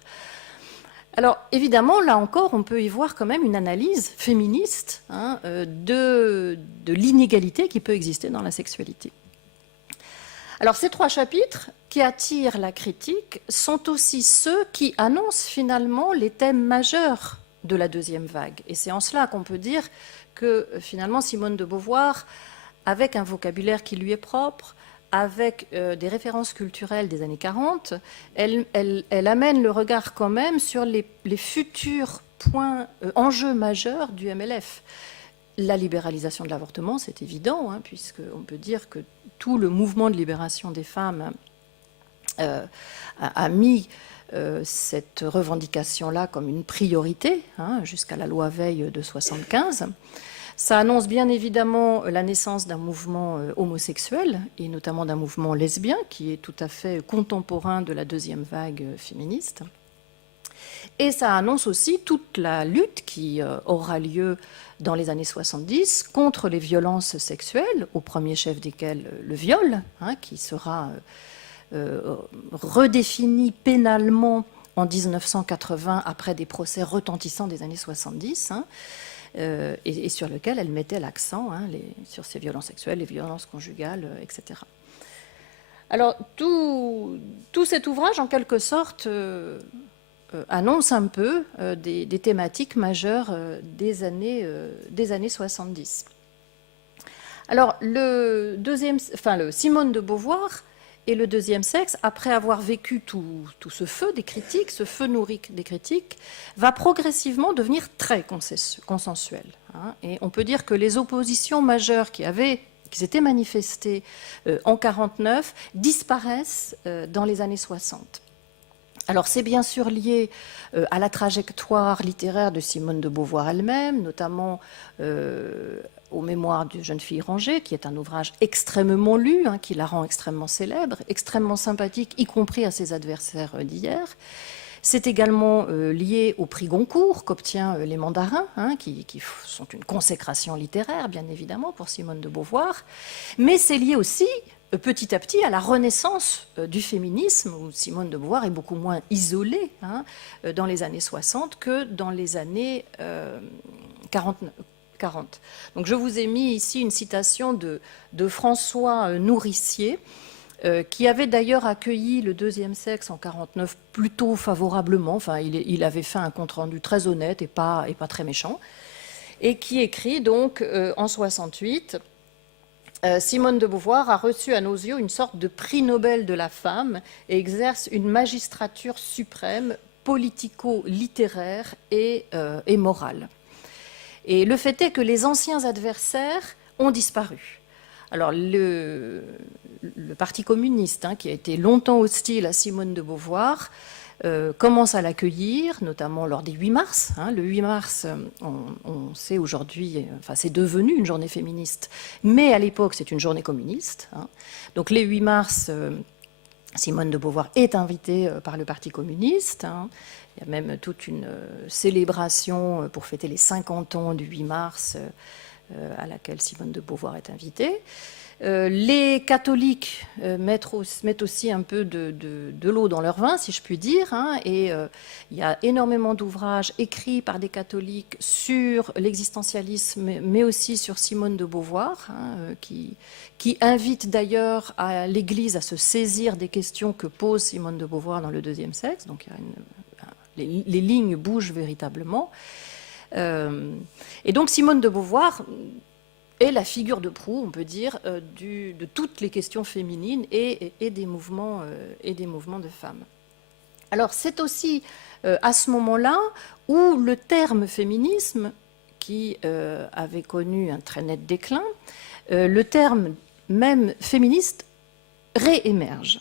Alors, évidemment, là encore, on peut y voir quand même une analyse féministe de l'inégalité qui peut exister dans la sexualité. Alors, ces 3 chapitres qui attirent la critique sont aussi ceux qui annoncent finalement les thèmes majeurs de la deuxième vague. Et c'est en cela qu'on peut dire que finalement Simone de Beauvoir, avec un vocabulaire qui lui est propre, avec des références culturelles des années 40, elle amène le regard quand même sur les futurs enjeux majeurs du MLF. La libéralisation de l'avortement, c'est évident, puisqu'on peut dire que tout le mouvement de libération des femmes a mis cette revendication-là comme une priorité, jusqu'à la loi Veil de 1975. Ça annonce bien évidemment la naissance d'un mouvement homosexuel, et notamment d'un mouvement lesbien, qui est tout à fait contemporain de la deuxième vague féministe. Et ça annonce aussi toute la lutte qui aura lieu dans les années 70 contre les violences sexuelles, au premier chef desquelles le viol, qui sera redéfini pénalement en 1980 après des procès retentissants des années 70, et sur lequel elle mettait l'accent sur ces violences sexuelles, les violences conjugales, etc. Alors, tout cet ouvrage, en quelque sorte, annonce un peu des thématiques majeures des années 70. Alors, le Simone de Beauvoir et le deuxième sexe, après avoir vécu tout ce feu des critiques, ce feu nourri des critiques, va progressivement devenir très consensuel. Et on peut dire que les oppositions majeures qui s'étaient manifestées en 1949 disparaissent dans les années 60. Alors c'est bien sûr lié à la trajectoire littéraire de Simone de Beauvoir elle-même, notamment aux Mémoires d'une jeune fille rangée, qui est un ouvrage extrêmement lu, qui la rend extrêmement célèbre, extrêmement sympathique, y compris à ses adversaires d'hier. C'est également lié au prix Goncourt qu'obtient Les Mandarins, qui sont une consécration littéraire, bien évidemment, pour Simone de Beauvoir. Mais c'est lié aussi, petit à petit, à la renaissance du féminisme, où Simone de Beauvoir est beaucoup moins isolée dans les années 60 que dans les années 40. Donc je vous ai mis ici une citation de François Nourricier, qui avait d'ailleurs accueilli le deuxième sexe en 1949 plutôt favorablement. Enfin, il avait fait un compte-rendu très honnête et pas très méchant. et qui écrit donc en 68 Simone de Beauvoir a reçu à nos yeux une sorte de prix Nobel de la femme et exerce une magistrature suprême politico-littéraire et morale. Et le fait est que les anciens adversaires ont disparu. Alors le Parti communiste, qui a été longtemps hostile à Simone de Beauvoir, commence à l'accueillir, notamment lors des 8 mars. Le 8 mars, on sait aujourd'hui, enfin c'est devenu une journée féministe, mais à l'époque c'est une journée communiste. Donc les 8 mars, Simone de Beauvoir est invitée par le Parti communiste. Il y a même toute une célébration pour fêter les 50 ans du 8 mars à laquelle Simone de Beauvoir est invitée. Les catholiques mettent aussi un peu de l'eau dans leur vin, si je puis dire, et il y a énormément d'ouvrages écrits par des catholiques sur l'existentialisme, mais aussi sur Simone de Beauvoir, qui invite d'ailleurs à l'Église à se saisir des questions que pose Simone de Beauvoir dans le deuxième sexe. Donc les lignes bougent véritablement. Et donc Simone de Beauvoir est la figure de proue, on peut dire, de toutes les questions féminines et des mouvements de femmes. Alors c'est aussi à ce moment-là où le terme féminisme, qui avait connu un très net déclin, le terme même féministe réémerge.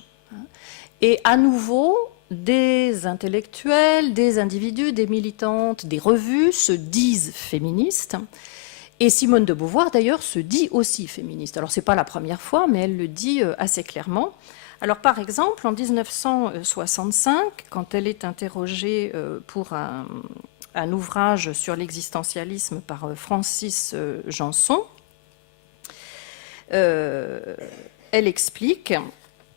Et à nouveau, des intellectuels, des individus, des militantes, des revues se disent féministes. Et Simone de Beauvoir, d'ailleurs, se dit aussi féministe. Alors, ce n'est pas la première fois, mais elle le dit assez clairement. Alors, par exemple, en 1965, quand elle est interrogée pour un ouvrage sur l'existentialisme par Francis Janson, elle explique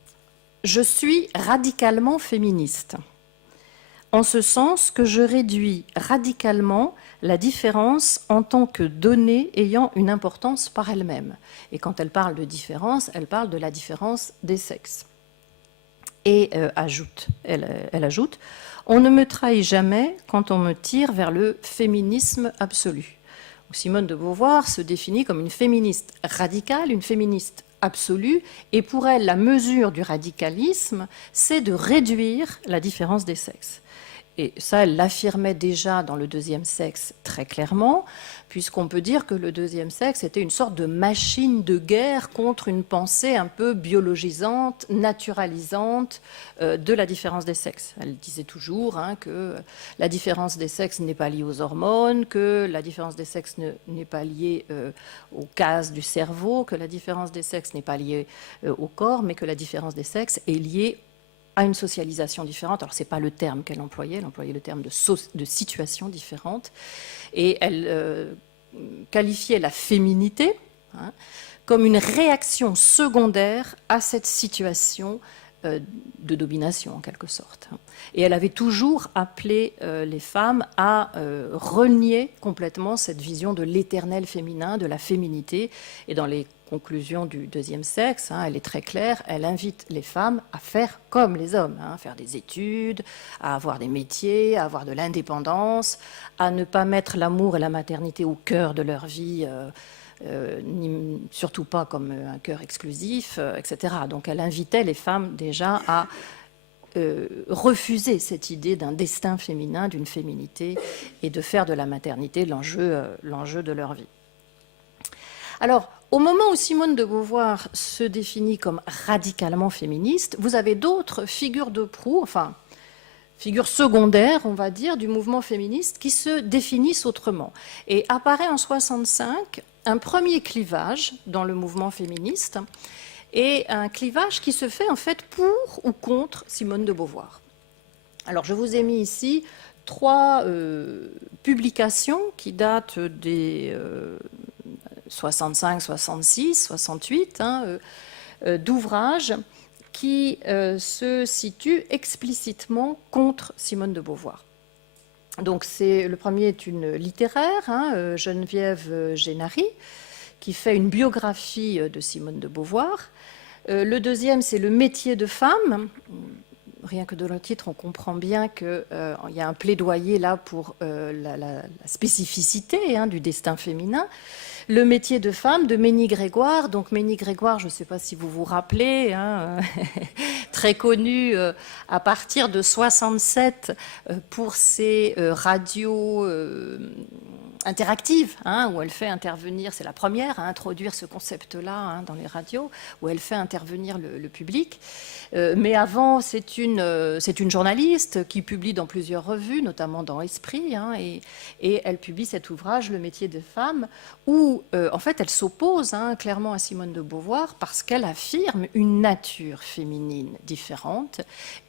« Je suis radicalement féministe, en ce sens que je réduis radicalement la différence en tant que donnée ayant une importance par elle-même. » Et quand elle parle de différence, elle parle de la différence des sexes. Et elle ajoute « On ne me trahit jamais quand on me tire vers le féminisme absolu. » Simone de Beauvoir se définit comme une féministe radicale, une féministe absolue, et pour elle, la mesure du radicalisme, c'est de réduire la différence des sexes. Et ça, elle l'affirmait déjà dans le deuxième sexe très clairement, puisqu'on peut dire que le deuxième sexe était une sorte de machine de guerre contre une pensée un peu biologisante, naturalisante de la différence des sexes. Elle disait toujours que la différence des sexes n'est pas liée aux hormones, que la différence des sexes n'est pas liée aux cases du cerveau, que la différence des sexes n'est pas liée au corps, mais que la différence des sexes est liée à une socialisation différente. Alors, ce n'est pas le terme qu'elle employait, elle employait le terme de situation différente. Et elle qualifiait la féminité comme une réaction secondaire à cette situation de domination, en quelque sorte. Et elle avait toujours appelé les femmes à renier complètement cette vision de l'éternel féminin, de la féminité. Et dans les conclusion du deuxième sexe, elle est très claire, elle invite les femmes à faire comme les hommes, à faire des études, à avoir des métiers, à avoir de l'indépendance, à ne pas mettre l'amour et la maternité au cœur de leur vie, surtout pas comme un cœur exclusif, etc. Donc elle invitait les femmes déjà à refuser cette idée d'un destin féminin, d'une féminité, et de faire de la maternité l'enjeu de leur vie. Alors, au moment où Simone de Beauvoir se définit comme radicalement féministe, vous avez d'autres figures de proue, enfin, figures secondaires, on va dire, du mouvement féministe qui se définissent autrement. Et apparaît en 1965 un premier clivage dans le mouvement féministe, et un clivage qui se fait en fait pour ou contre Simone de Beauvoir. Alors, je vous ai mis ici 3 publications qui datent des 65, 66, 68, d'ouvrages qui se situent explicitement contre Simone de Beauvoir. Donc le premier est une littéraire, Geneviève Génary, qui fait une biographie de Simone de Beauvoir. Le deuxième, c'est Le métier de femme, rien que de le titre, on comprend bien qu'il y a un plaidoyer là pour la spécificité du destin féminin. Le métier de femme de Ménie Grégoire. Donc Ménie Grégoire, je ne sais pas si vous vous rappelez, très connue à partir de 67 pour ses radios interactive, où elle fait intervenir, c'est la première à introduire ce concept-là dans les radios, où elle fait intervenir le public. Mais avant, c'est une journaliste qui publie dans plusieurs revues, notamment dans Esprit, et elle publie cet ouvrage, Le métier de femme, où en fait elle s'oppose clairement à Simone de Beauvoir parce qu'elle affirme une nature féminine différente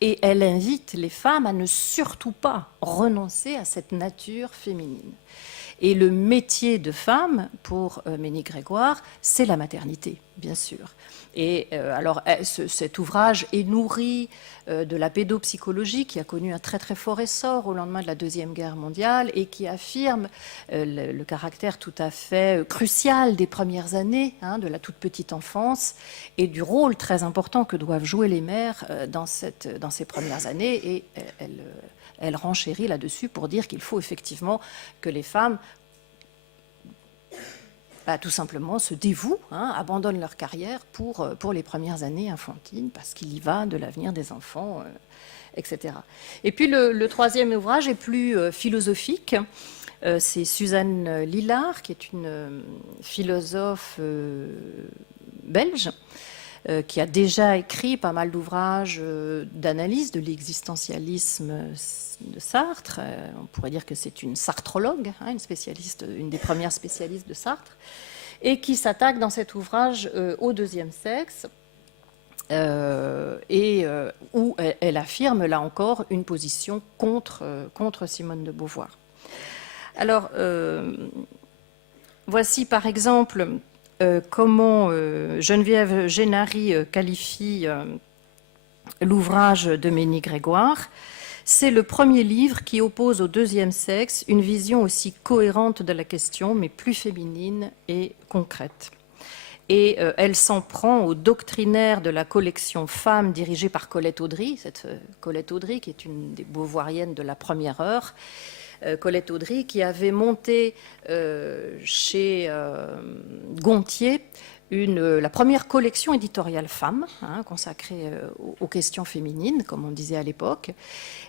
et elle invite les femmes à ne surtout pas renoncer à cette nature féminine. Et le métier de femme, pour Ménie Grégoire, c'est la maternité, bien sûr. Et alors, cet ouvrage est nourri de la pédopsychologie qui a connu un très très fort essor au lendemain de la Deuxième Guerre mondiale et qui affirme le caractère tout à fait crucial des premières années, de la toute petite enfance, et du rôle très important que doivent jouer les mères dans ces premières années. Et elle renchérit là-dessus pour dire qu'il faut effectivement que les femmes tout simplement se dévouent, abandonnent leur carrière pour les premières années infantines, parce qu'il y va de l'avenir des enfants, etc. Et puis le troisième ouvrage est plus philosophique. C'est Suzanne Lillard, qui est une philosophe belge, qui a déjà écrit pas mal d'ouvrages d'analyse de l'existentialisme de Sartre. On pourrait dire que c'est une sartrologue, une des premières spécialistes de Sartre, et qui s'attaque dans cet ouvrage au deuxième sexe, où elle affirme, là encore, une position contre Simone de Beauvoir. Alors, voici par exemple comment Geneviève Génary qualifie l'ouvrage de Ménie Grégoire. C'est le premier livre qui oppose au deuxième sexe une vision aussi cohérente de la question, mais plus féminine et concrète. Et elle s'en prend au doctrinaire de la collection Femmes dirigée par Colette Audry, cette Colette Audry qui est une des beauvoiriennes de la première heure, Colette Audry, qui avait monté chez Gontier la première collection éditoriale femmes, consacrée aux questions féminines, comme on disait à l'époque,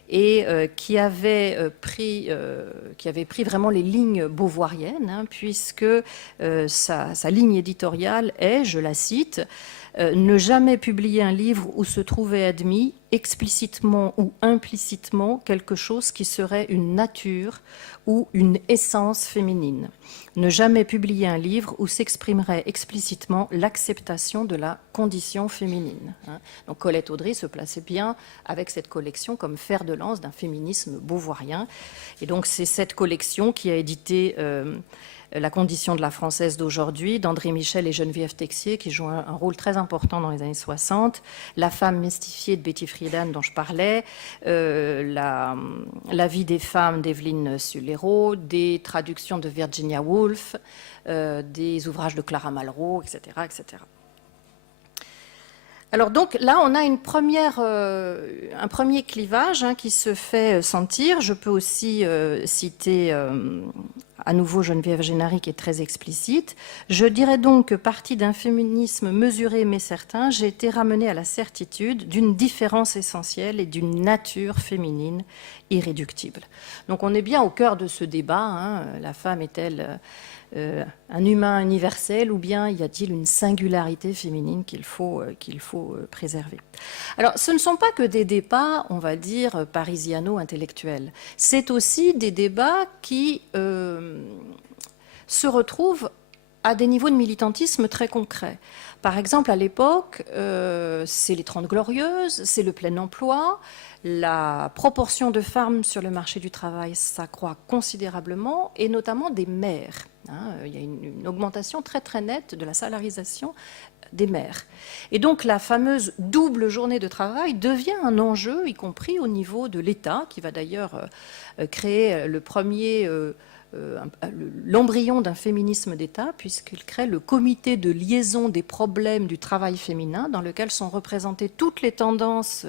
et qui avait pris vraiment les lignes beauvoiriennes, puisque sa ligne éditoriale est, je la cite, ne jamais publier un livre où se trouvait admis explicitement ou implicitement quelque chose qui serait une nature ou une essence féminine. Ne jamais publier un livre où s'exprimerait explicitement l'acceptation de la condition féminine. Donc Colette Audry se plaçait bien avec cette collection comme fer de lance d'un féminisme beauvoirien. Et donc c'est cette collection qui a édité La condition de la française d'aujourd'hui, d'André Michel et Geneviève Texier, qui jouent un rôle très important dans les années 60, La femme mystifiée de Betty Friedan, dont je parlais, La vie des femmes d'Evelyne Sulero, des traductions de Virginia Woolf, des ouvrages de Clara Malraux, etc., etc. Alors donc là, on a un premier clivage qui se fait sentir. Je peux aussi citer à nouveau Geneviève Génary, qui est très explicite. Je dirais donc que partie d'un féminisme mesuré mais certain, j'ai été ramenée à la certitude d'une différence essentielle et d'une nature féminine irréductible. Donc on est bien au cœur de ce débat. La femme est-elle un humain universel ou bien y a-t-il une singularité féminine qu'il faut préserver? Alors ce ne sont pas que des débats, on va dire, parisiano-intellectuels. C'est aussi des débats qui se retrouvent à des niveaux de militantisme très concrets. Par exemple, à l'époque, c'est les 30 Glorieuses, c'est le plein emploi, la proportion de femmes sur le marché du travail s'accroît considérablement, et notamment des mères. Il y a une augmentation très très nette de la salarisation des mères. Et donc la fameuse double journée de travail devient un enjeu, y compris au niveau de l'État, qui va d'ailleurs créer le premier l'embryon d'un féminisme d'État, puisqu'il crée le comité de liaison des problèmes du travail féminin, dans lequel sont représentées toutes les tendances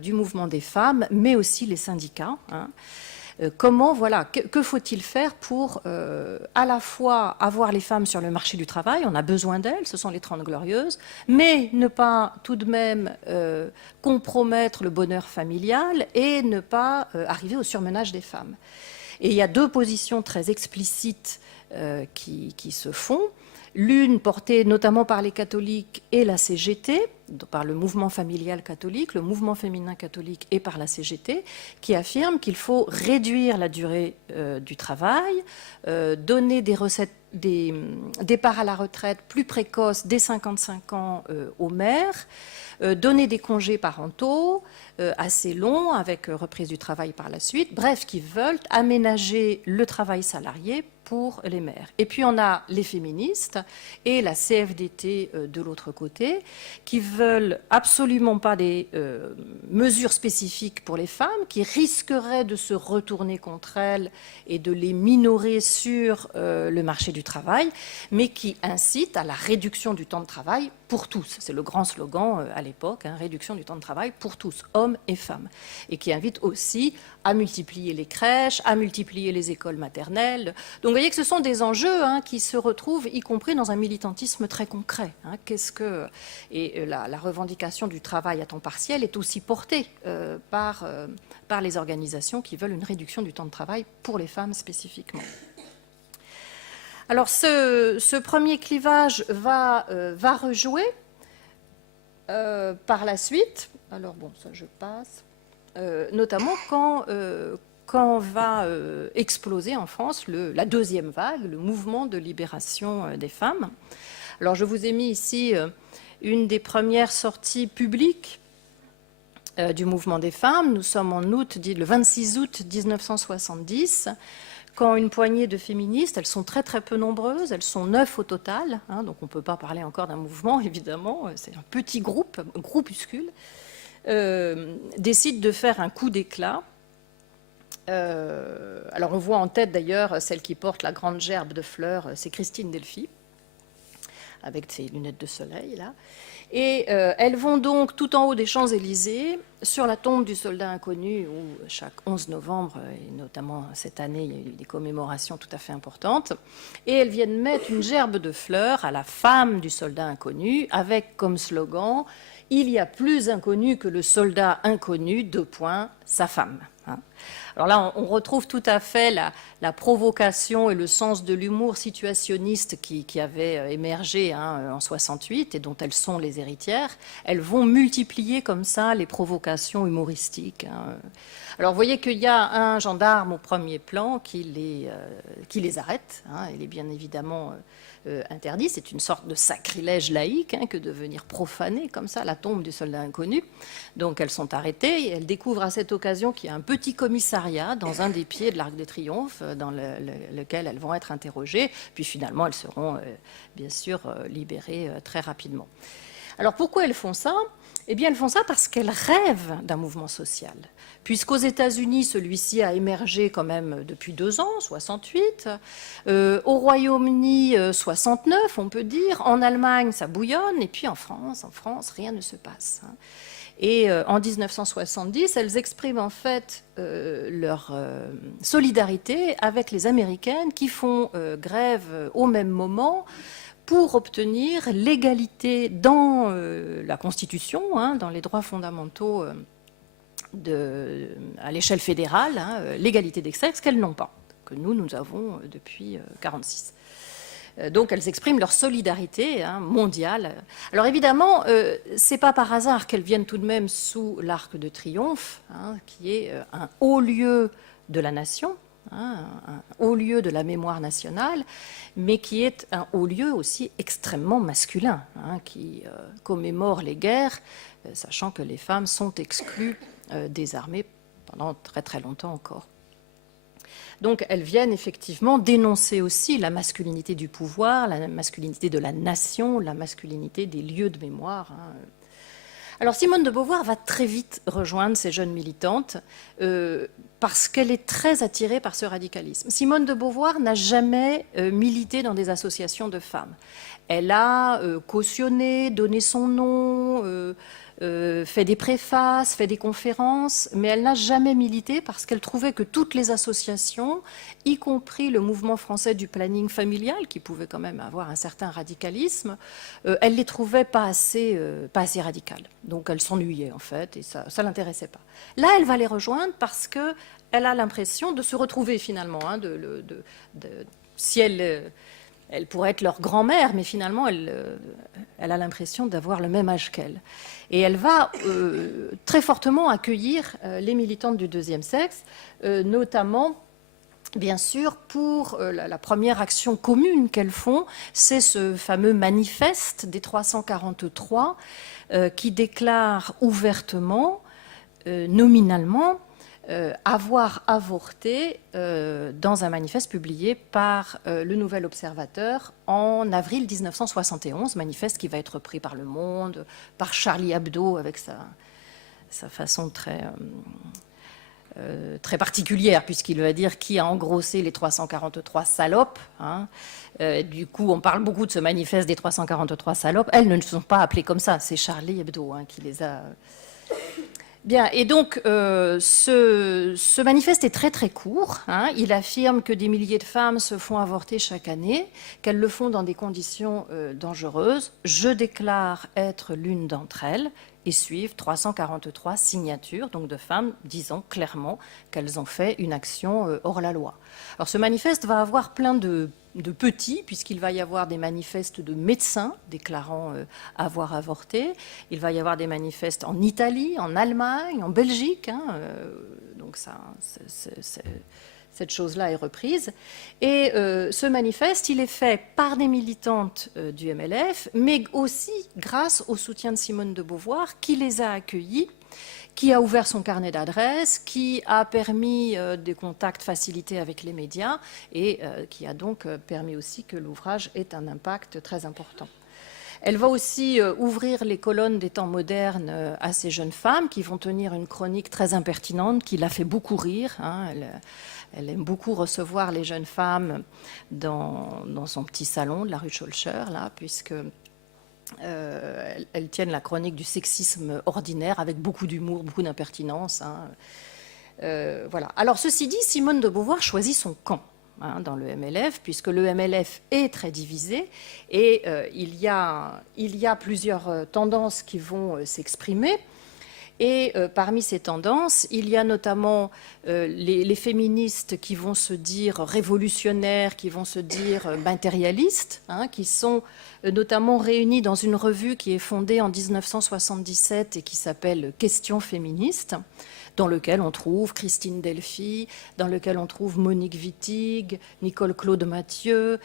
du mouvement des femmes, mais aussi les syndicats. Comment, voilà, que faut-il faire pour à la fois avoir les femmes sur le marché du travail, on a besoin d'elles, ce sont les 30 glorieuses, mais ne pas tout de même compromettre le bonheur familial et ne pas arriver au surmenage des femmes. Et il y a deux positions très explicites qui se font. L'une portée notamment par les catholiques et la CGT, par le mouvement familial catholique, le mouvement féminin catholique et par la CGT, qui affirme qu'il faut réduire la durée du travail, donner des départs à la retraite plus précoces dès 55 ans aux mères, donner des congés parentaux assez longs avec reprise du travail par la suite, bref, qui veulent aménager le travail salarié pour les mères. Et puis on a les féministes et la CFDT de l'autre côté qui veulent absolument pas des mesures spécifiques pour les femmes, qui risqueraient de se retourner contre elles et de les minorer sur le marché du travail, mais qui incitent à la réduction du temps de travail pour tous. C'est le grand slogan à l'époque, réduction du temps de travail pour tous, hommes et femmes, et qui invite aussi à multiplier les crèches, à multiplier les écoles maternelles. Donc vous voyez que ce sont des enjeux qui se retrouvent, y compris dans un militantisme très concret. Et la revendication du travail à temps partiel est aussi portée par les organisations qui veulent une réduction du temps de travail pour les femmes spécifiquement. Alors ce premier clivage va rejouer par la suite. Alors bon, ça je passe. Notamment quand va exploser en France la deuxième vague, le mouvement de libération des femmes. Alors je vous ai mis ici une des premières sorties publiques du mouvement des femmes. Nous sommes le 26 août 1970, quand une poignée de féministes, elles sont très très peu nombreuses, elles sont 9 au total, donc on ne peut pas parler encore d'un mouvement évidemment, c'est un petit groupe, un groupuscule, décident de faire un coup d'éclat. Alors on voit en tête d'ailleurs celle qui porte la grande gerbe de fleurs, c'est Christine Delphi, avec ses lunettes de soleil là. Et elles vont donc tout en haut des Champs-Élysées, sur la tombe du soldat inconnu, où chaque 11 novembre, et notamment cette année, il y a eu des commémorations tout à fait importantes, et elles viennent mettre une gerbe de fleurs à la femme du soldat inconnu, avec comme slogan « Il y a plus inconnu que le soldat inconnu, : sa femme ». Alors là, on retrouve tout à fait la provocation et le sens de l'humour situationniste qui avait émergé en 68 et dont elles sont les héritières. Elles vont multiplier comme ça les provocations humoristiques. Alors vous voyez qu'il y a un gendarme au premier plan qui les arrête. Il est bien évidemment interdit. C'est une sorte de sacrilège laïque que de venir profaner comme ça la tombe du soldat inconnu. Donc elles sont arrêtées et elles découvrent à cette occasion qu'il y a un petit commissariat dans un des pieds de l'Arc de Triomphe dans lequel elles vont être interrogées. Puis finalement, elles seront bien sûr libérées très rapidement. Alors pourquoi elles font ça ? Eh bien, elles font ça parce qu'elles rêvent d'un mouvement social. Puisqu'aux États-Unis, celui-ci a émergé quand même depuis 2 ans, 68. Au Royaume-Uni, 69, on peut dire. En Allemagne, ça bouillonne. Et puis en France, rien ne se passe. Et en 1970, elles expriment en fait leur solidarité avec les Américaines qui font grève au même moment pour obtenir l'égalité dans la Constitution, dans les droits fondamentaux à l'échelle fédérale, l'égalité des sexes qu'elles n'ont pas, que nous avons depuis 1946. Donc elles expriment leur solidarité mondiale. Alors évidemment, ce n'est pas par hasard qu'elles viennent tout de même sous l'Arc de Triomphe, qui est un haut lieu de la nation, un haut lieu de la mémoire nationale, mais qui est un haut lieu aussi extrêmement masculin, qui commémore les guerres, sachant que les femmes sont exclues des armées pendant très très longtemps encore. Donc elles viennent effectivement dénoncer aussi la masculinité du pouvoir, la masculinité de la nation, la masculinité des lieux de mémoire. Alors Simone de Beauvoir va très vite rejoindre ces jeunes militantes parce qu'elle est très attirée par ce radicalisme. Simone de Beauvoir n'a jamais milité dans des associations de femmes. Elle a cautionné, donné son nom, fait des préfaces, fait des conférences, mais elle n'a jamais milité parce qu'elle trouvait que toutes les associations, y compris le mouvement français du planning familial, qui pouvait quand même avoir un certain radicalisme, elle les trouvait pas assez radicales. Donc elle s'ennuyait en fait, et ça ne l'intéressait pas. Là, elle va les rejoindre parce qu'elle a l'impression de se retrouver finalement, hein, si elle pourrait être leur grand-mère, mais finalement, elle a l'impression d'avoir le même âge qu'elle. Et elle va très fortement accueillir les militantes du deuxième sexe, notamment, bien sûr, pour la première action commune qu'elles font, c'est ce fameux manifeste des 343 qui déclare ouvertement, nominalement, avoir avorté dans un manifeste publié par le Nouvel Observateur en avril 1971, manifeste qui va être repris par Le Monde, par Charlie Hebdo avec sa façon très particulière, puisqu'il va dire qui a engrossé les 343 salopes. Hein. Du coup, on parle beaucoup de ce manifeste des 343 salopes. Elles ne sont pas appelées comme ça, c'est Charlie Hebdo hein, qui les a... Bien, et donc ce manifeste est très très court. Hein. Il affirme que des milliers de femmes se font avorter chaque année, qu'elles le font dans des conditions dangereuses. Je déclare être l'une d'entre elles. Et suivent 343 signatures, donc de femmes disant clairement qu'elles ont fait une action hors la loi. Alors ce manifeste va avoir plein de petits, puisqu'il va y avoir des manifestes de médecins déclarant avoir avorté. Il va y avoir des manifestes en Italie, en Allemagne, en Belgique. Hein, donc ça, cette chose-là est reprise. Et ce manifeste, il est fait par des militantes du MLF, mais aussi grâce au soutien de Simone de Beauvoir, qui les a accueillis, qui a ouvert son carnet d'adresses, qui a permis des contacts facilités avec les médias et qui a donc permis aussi que l'ouvrage ait un impact très important. Elle va aussi ouvrir les colonnes des temps modernes à ces jeunes femmes qui vont tenir une chronique très impertinente qui la fait beaucoup rire. Hein. Elle aime beaucoup recevoir les jeunes femmes dans son petit salon de la rue de Schœlcher, là, puisque elles tiennent la chronique du sexisme ordinaire avec beaucoup d'humour, beaucoup d'impertinence. Hein. Voilà. Alors, ceci dit, Simone de Beauvoir choisit son camp. Hein, dans le MLF, puisque le MLF est très divisé et il y a plusieurs tendances qui vont s'exprimer. Et parmi ces tendances, il y a notamment les féministes qui vont se dire révolutionnaires, qui vont se dire matérialistes, hein, qui sont notamment réunies dans une revue qui est fondée en 1977 et qui s'appelle Questions féministes, dans lequel on trouve Christine Delphi, dans lequel on trouve Monique Wittig, Nicole Claude Mathieu,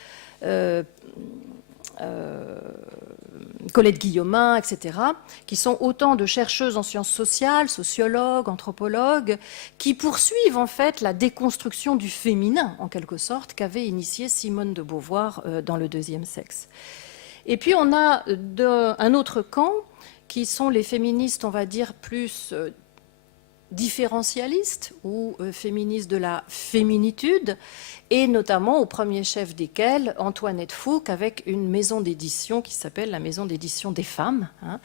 Colette Guillaumin, etc., qui sont autant de chercheuses en sciences sociales, sociologues, anthropologues, qui poursuivent en fait la déconstruction du féminin, en quelque sorte, qu'avait initié Simone de Beauvoir dans le deuxième sexe. Et puis on a un autre camp, qui sont les féministes, on va dire, plus différentialistes ou féministes de la féminitude, et notamment au premier chef desquels Antoinette Fouque avec une maison d'édition qui s'appelle la Maison d'édition des femmes. Hein.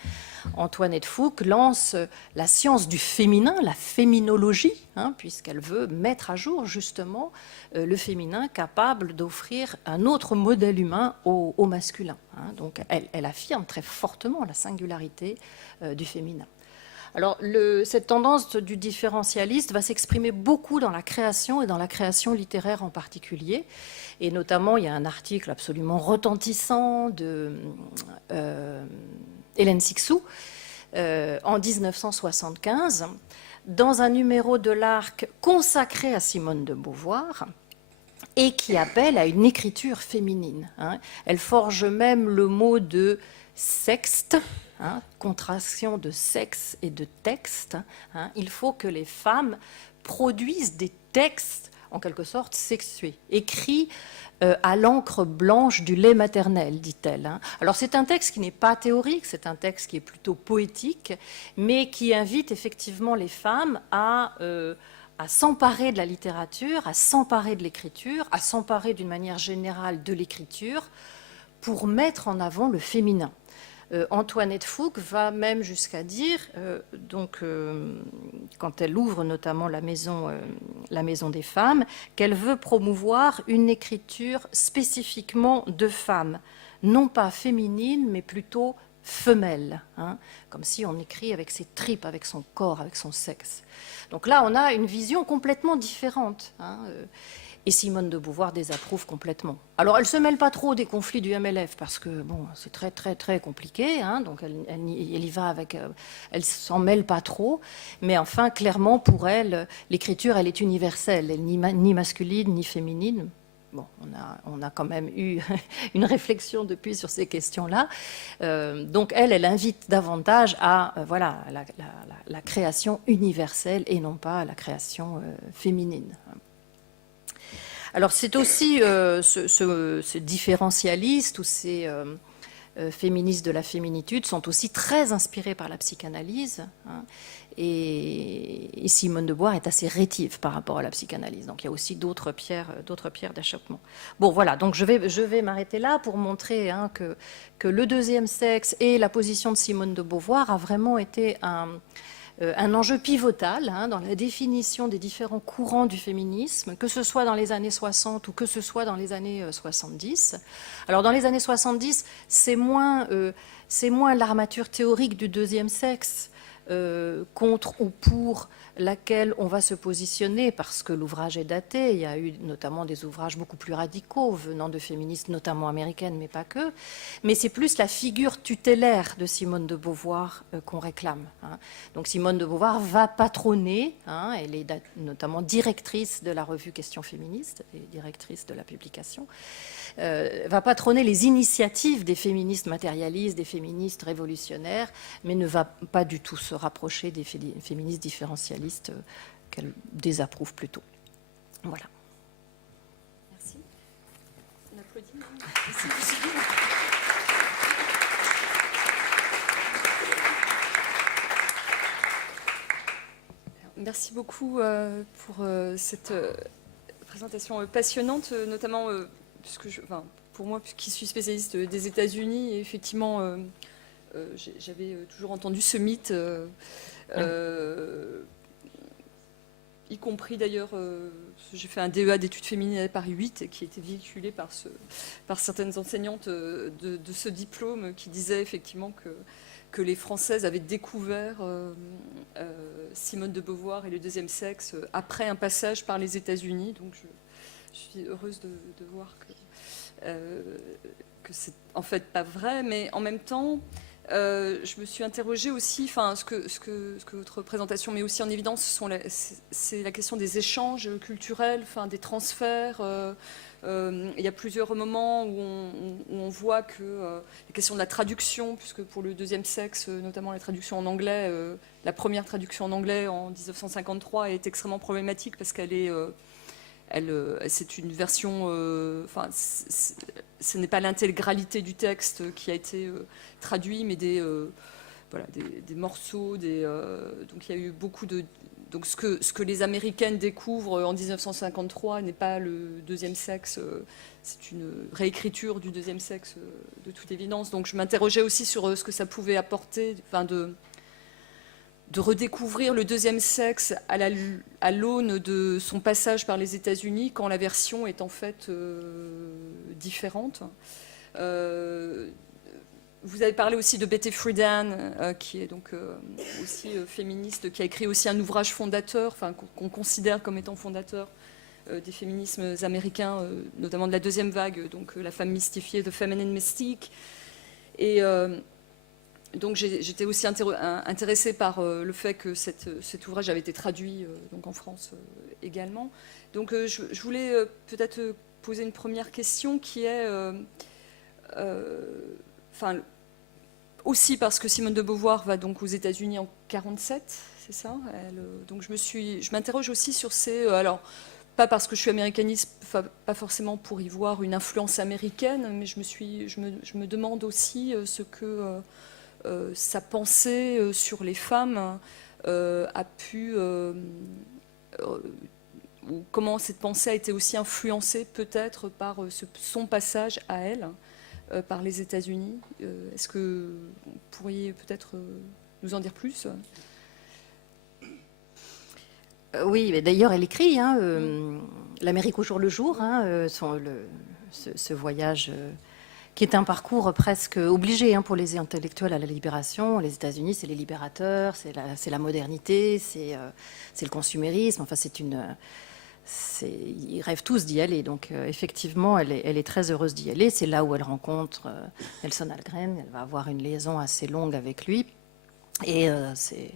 Antoinette Fouque lance la science du féminin, la féminologie, hein, puisqu'elle veut mettre à jour justement le féminin capable d'offrir un autre modèle humain au masculin. Hein. Donc elle affirme très fortement la singularité du féminin. Alors, cette tendance du différentialiste va s'exprimer beaucoup dans la création et dans la création littéraire en particulier. Et notamment, il y a un article absolument retentissant de Hélène Cixous en 1975, dans un numéro de l'Arc consacré à Simone de Beauvoir, et qui appelle à une écriture féminine. Hein. Elle forge même le mot de sexte, hein, contraction de sexe et de texte. Hein. Il faut que les femmes produisent des textes en quelque sorte sexué, écrit à l'encre blanche du lait maternel, dit-elle. Alors c'est un texte qui n'est pas théorique, c'est un texte qui est plutôt poétique, mais qui invite effectivement les femmes à s'emparer de la littérature, à s'emparer de l'écriture, à s'emparer d'une manière générale de l'écriture, pour mettre en avant le féminin. Antoinette Fouque va même jusqu'à dire, quand elle ouvre notamment la maison des femmes, qu'elle veut promouvoir une écriture spécifiquement de femmes, non pas féminine, mais plutôt femelle, comme si on écrit avec ses tripes, avec son corps, avec son sexe. Donc là, on a une vision complètement différente. Et Simone de Beauvoir désapprouve complètement. Alors, elle ne se mêle pas trop des conflits du MLF, parce que bon, c'est très, très, très compliqué, donc elle y va avec... elle s'en mêle pas trop, mais enfin, clairement, pour elle, l'écriture, elle est universelle, elle n'est ni masculine, ni féminine. Bon, on a quand même eu une réflexion depuis sur ces questions-là. Donc, elle invite davantage à la création universelle et non pas à la création féminine. Alors c'est aussi ce différentialiste ou ces féministes de la féminitude sont aussi très inspirés par la psychanalyse. Et Simone de Beauvoir est assez rétive par rapport à la psychanalyse. Donc il y a aussi d'autres pierres d'achoppement. Bon voilà, donc je vais m'arrêter là pour montrer que le deuxième sexe et la position de Simone de Beauvoir a vraiment été un enjeu pivotal dans la définition des différents courants du féminisme, que ce soit dans les années 60 ou que ce soit dans les années 70. Alors dans les années 70, c'est moins l'armature théorique du deuxième sexe contre ou pour laquelle on va se positionner parce que l'ouvrage est daté. Il y a eu notamment des ouvrages beaucoup plus radicaux venant de féministes, notamment américaines, mais pas que. Mais c'est plus la figure tutélaire de Simone de Beauvoir qu'on réclame. Donc Simone de Beauvoir va patronner, elle est notamment directrice de la revue Questions féministes et directrice de la publication, va patronner les initiatives des féministes matérialistes, des féministes révolutionnaires, mais ne va pas du tout se rapprocher des féministes différentialistes qu'elle désapprouve plutôt. Voilà. Merci. On applaudit. Merci. Merci beaucoup pour cette présentation passionnante, notamment puisque pour moi, qui suis spécialiste des États-Unis, effectivement, j'avais toujours entendu ce mythe, y compris d'ailleurs, j'ai fait un DEA d'études féminines à Paris 8 qui était véhiculé par certaines enseignantes de ce diplôme qui disaient effectivement que les Françaises avaient découvert Simone de Beauvoir et le deuxième sexe après un passage par les États-Unis. Donc je suis heureuse de voir que c'est en fait pas vrai, mais en même temps, je me suis interrogée aussi, ce que votre présentation met aussi en évidence, c'est la question des échanges culturels, des transferts. Il y a plusieurs moments où on voit que la question de la traduction, puisque pour le deuxième sexe, notamment la traduction en anglais, la première traduction en anglais en 1953 est extrêmement problématique parce qu'elle est... c'est une version, ce n'est pas l'intégralité du texte qui a été traduit, mais des morceaux, donc il y a eu beaucoup de... Donc ce que les Américaines découvrent en 1953 n'est pas le deuxième sexe, c'est une réécriture du deuxième sexe de toute évidence. Donc je m'interrogeais aussi sur ce que ça pouvait apporter, de redécouvrir le deuxième sexe à l'aune de son passage par les États-Unis, quand la version est en fait différente. Vous avez parlé aussi de Betty Friedan, qui est donc aussi féministe, qui a écrit aussi un ouvrage fondateur, qu'on considère comme étant fondateur des féminismes américains, notamment de la deuxième vague, donc La femme mystifiée, The Feminine Mystique. Et donc j'étais aussi intéressée par le fait que cet ouvrage avait été traduit donc en France également. Donc je voulais peut-être poser une première question qui est... aussi parce que Simone de Beauvoir va donc aux États-Unis en 1947, c'est ça. Donc je m'interroge aussi sur ces... alors, pas parce que je suis américaniste, pas forcément pour y voir une influence américaine, mais je me demande aussi ce que sa pensée sur les femmes a pu, ou comment cette pensée a été aussi influencée peut-être par son passage à elle, par les États-Unis. Est-ce que vous pourriez peut-être nous en dire plus? Oui, mais d'ailleurs, elle écrit l'Amérique au jour le jour, ce voyage qui est un parcours presque obligé pour les intellectuels à la libération. Les États-Unis, c'est les libérateurs, c'est la modernité, c'est le consumérisme. Enfin, ils rêvent tous d'y aller. Donc, effectivement, elle est très heureuse d'y aller. C'est là où elle rencontre Nelson Algren. Elle va avoir une liaison assez longue avec lui. Et il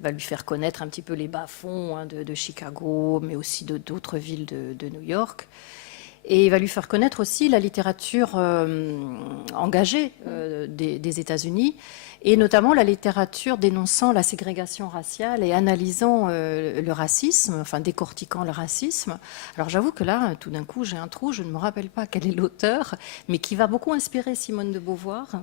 va lui faire connaître un petit peu les bas-fonds de Chicago, mais aussi d'autres villes de New York. Et il va lui faire connaître aussi la littérature engagée des États-Unis, et notamment la littérature dénonçant la ségrégation raciale et analysant le racisme, enfin décortiquant le racisme. Alors j'avoue que là, tout d'un coup, j'ai un trou, je ne me rappelle pas quel est l'auteur, mais qui va beaucoup inspirer Simone de Beauvoir.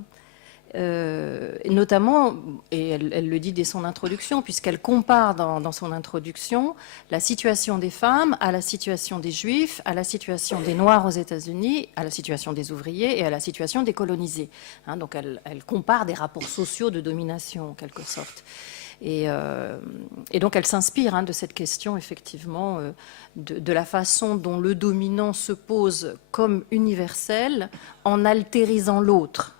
Notamment, et elle le dit dès son introduction, puisqu'elle compare dans son introduction la situation des femmes à la situation des juifs, à la situation des noirs aux États-Unis, à la situation des ouvriers et à la situation des colonisés. Donc elle compare des rapports sociaux de domination en quelque sorte. Et donc elle s'inspire de cette question effectivement de la façon dont le dominant se pose comme universel en altérisant l'autre.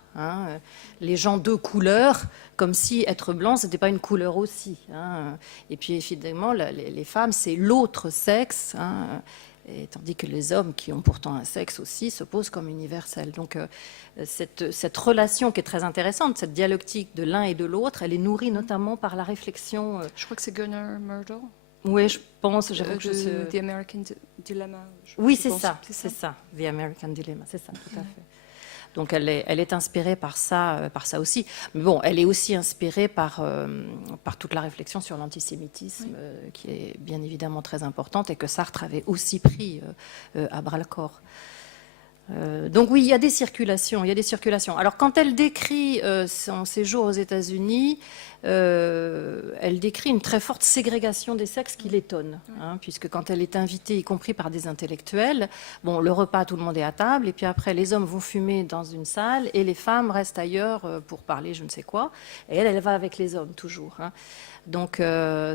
Les gens de couleur, comme si être blanc, ce n'était pas une couleur aussi. Et puis, évidemment, les femmes, c'est l'autre sexe, et tandis que les hommes, qui ont pourtant un sexe aussi, se posent comme universels. Donc, cette relation qui est très intéressante, cette dialectique de l'un et de l'autre, elle est nourrie notamment par la réflexion... Je crois que c'est Gunnar Myrdal. Oui, je pense. The American Dilemma. Oui, c'est ça, The American Dilemma, c'est ça, tout à fait. Donc elle est inspirée par ça aussi. Mais bon, elle est aussi inspirée par toute la réflexion sur l'antisémitisme, qui est bien évidemment très importante et que Sartre avait aussi pris à bras-le-corps. Donc oui, il y a des circulations. Alors quand elle décrit son séjour aux États-Unis, elle décrit une très forte ségrégation des sexes qui l'étonne, puisque quand elle est invitée, y compris par des intellectuels, bon, le repas, tout le monde est à table, et puis après, les hommes vont fumer dans une salle, et les femmes restent ailleurs pour parler je ne sais quoi, et elle va avec les hommes toujours. Donc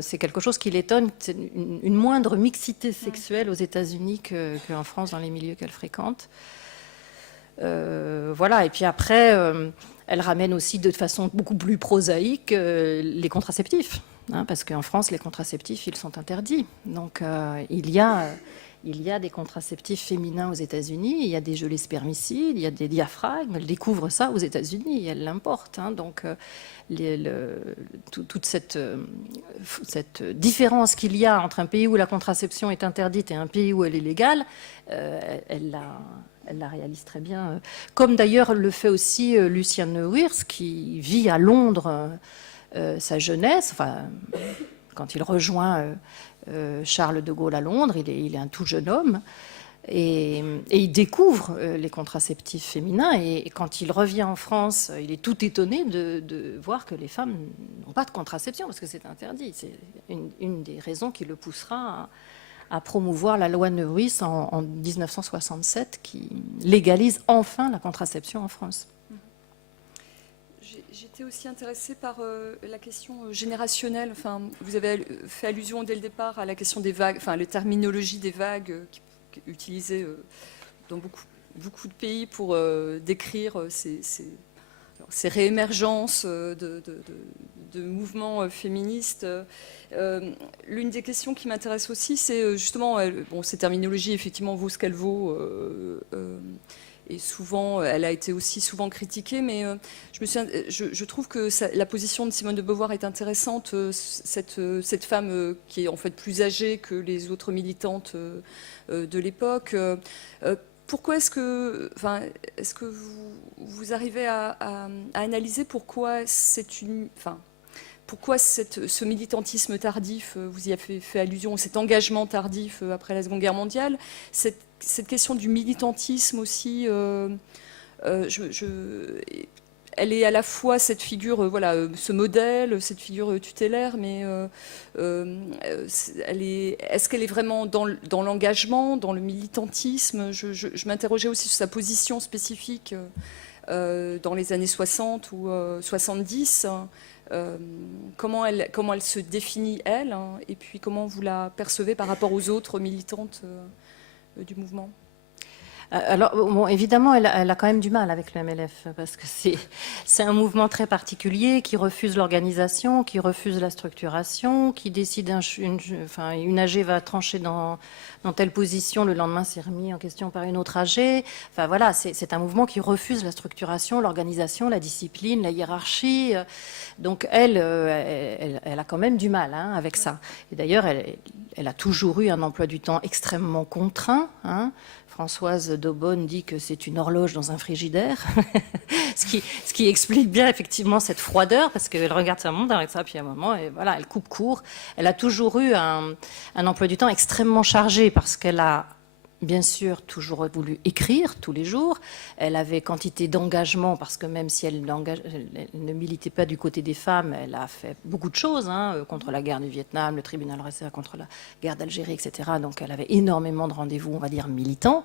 c'est quelque chose qui l'étonne, c'est une moindre mixité sexuelle aux États-Unis qu'en France dans les milieux qu'elle fréquente. Voilà, et puis après, elle ramène aussi de façon beaucoup plus prosaïque les contraceptifs, parce qu'en France, les contraceptifs, ils sont interdits. Donc il y a des contraceptifs féminins aux États-Unis, il y a des gelées spermicides, il y a des diaphragmes. Elle découvre ça aux États-Unis et elle l'importe. Donc toute cette différence qu'il y a entre un pays où la contraception est interdite et un pays où elle est légale, elle la réalise très bien. Comme d'ailleurs le fait aussi Lucien Neuwirth, qui vit à Londres sa jeunesse. Enfin, quand il rejoint Charles de Gaulle à Londres, il est un tout jeune homme. Et il découvre les contraceptifs féminins. Et quand il revient en France, il est tout étonné de voir que les femmes n'ont pas de contraception, parce que c'est interdit. C'est une des raisons qui le poussera à promouvoir la loi Neuwirth en 1967 qui légalise enfin la contraception en France. J'étais aussi intéressée par la question générationnelle. Enfin, vous avez fait allusion dès le départ à la question des vagues, enfin, la terminologie des vagues qui est utilisée dans beaucoup de pays pour décrire ces réémergences de mouvements féministes. L'une des questions qui m'intéresse aussi, c'est justement, ces terminologies, effectivement, vaut ce qu'elle vaut. Et souvent, elle a été aussi souvent critiquée, mais je trouve que la position de Simone de Beauvoir est intéressante. Cette femme qui est en fait plus âgée que les autres militantes de l'époque. Pourquoi est-ce que vous arrivez à analyser pourquoi pourquoi ce militantisme tardif, vous y avez fait allusion, cet engagement tardif après la Seconde Guerre mondiale, cette question du militantisme aussi, elle est à la fois cette figure, ce modèle, cette figure tutélaire, mais est-ce qu'elle est vraiment dans l'engagement, dans le militantisme? Je m'interrogeais aussi sur sa position spécifique dans les années 60 ou 70. Comment elle se définit, elle, hein, et puis comment vous la percevez par rapport aux autres militantes du mouvement? Alors, bon, évidemment, elle a quand même du mal avec le MLF, parce que c'est un mouvement très particulier qui refuse l'organisation, qui refuse la structuration, qui décide une AG va trancher dans telle position, le lendemain c'est remis en question par une autre AG. Enfin voilà, c'est un mouvement qui refuse la structuration, l'organisation, la discipline, la hiérarchie. Donc elle a quand même du mal avec ça. Et d'ailleurs, elle a toujours eu un emploi du temps extrêmement contraint, hein. Françoise Daubonne dit que c'est une horloge dans un frigidaire, ce qui explique bien effectivement cette froideur, parce qu'elle regarde sa montre avec ça, puis à un moment, et voilà, elle coupe court. Elle a toujours eu un emploi du temps extrêmement chargé, parce qu'elle a bien sûr toujours voulu écrire tous les jours. Elle avait quantité d'engagement, parce que même si elle ne militait pas du côté des femmes, elle a fait beaucoup de choses contre la guerre du Vietnam, le tribunal Resser contre la guerre d'Algérie, etc. Donc elle avait énormément de rendez-vous, on va dire, militants.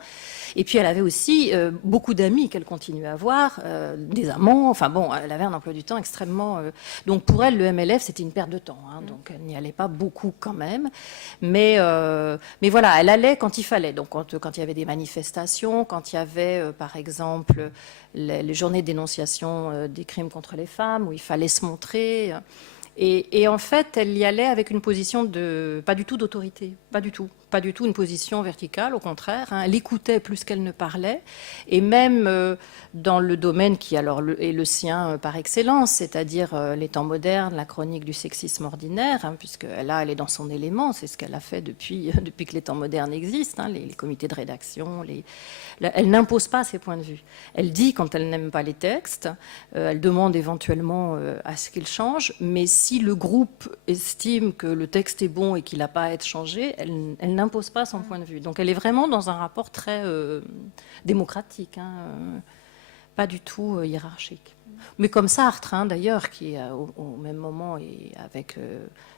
Et puis elle avait aussi beaucoup d'amis qu'elle continuait à avoir, des amants. Enfin bon, elle avait un emploi du temps extrêmement... Donc pour elle, le MLF, c'était une perte de temps. Donc elle n'y allait pas beaucoup quand même. Mais voilà, elle allait quand il fallait. Donc quand il y avait des manifestations, quand il y avait, par exemple, les journées de dénonciation des crimes contre les femmes, où il fallait se montrer. Et en fait, elle y allait avec une position pas du tout d'autorité, pas du tout une position verticale, au contraire. Elle écoutait plus qu'elle ne parlait, et même dans le domaine qui alors est le sien par excellence, c'est-à-dire les temps modernes, la chronique du sexisme ordinaire, puisque là, elle est dans son élément, c'est ce qu'elle a fait depuis que les temps modernes existent, les comités de rédaction. Elle n'impose pas ses points de vue. Elle dit quand elle n'aime pas les textes, elle demande éventuellement à ce qu'ils changent, mais si le groupe estime que le texte est bon et qu'il n'a pas à être changé, elle n'impose pas son point de vue. Donc elle est vraiment dans un rapport très démocratique, pas du tout hiérarchique. Mais comme Sartre, d'ailleurs, qui est au même moment et avec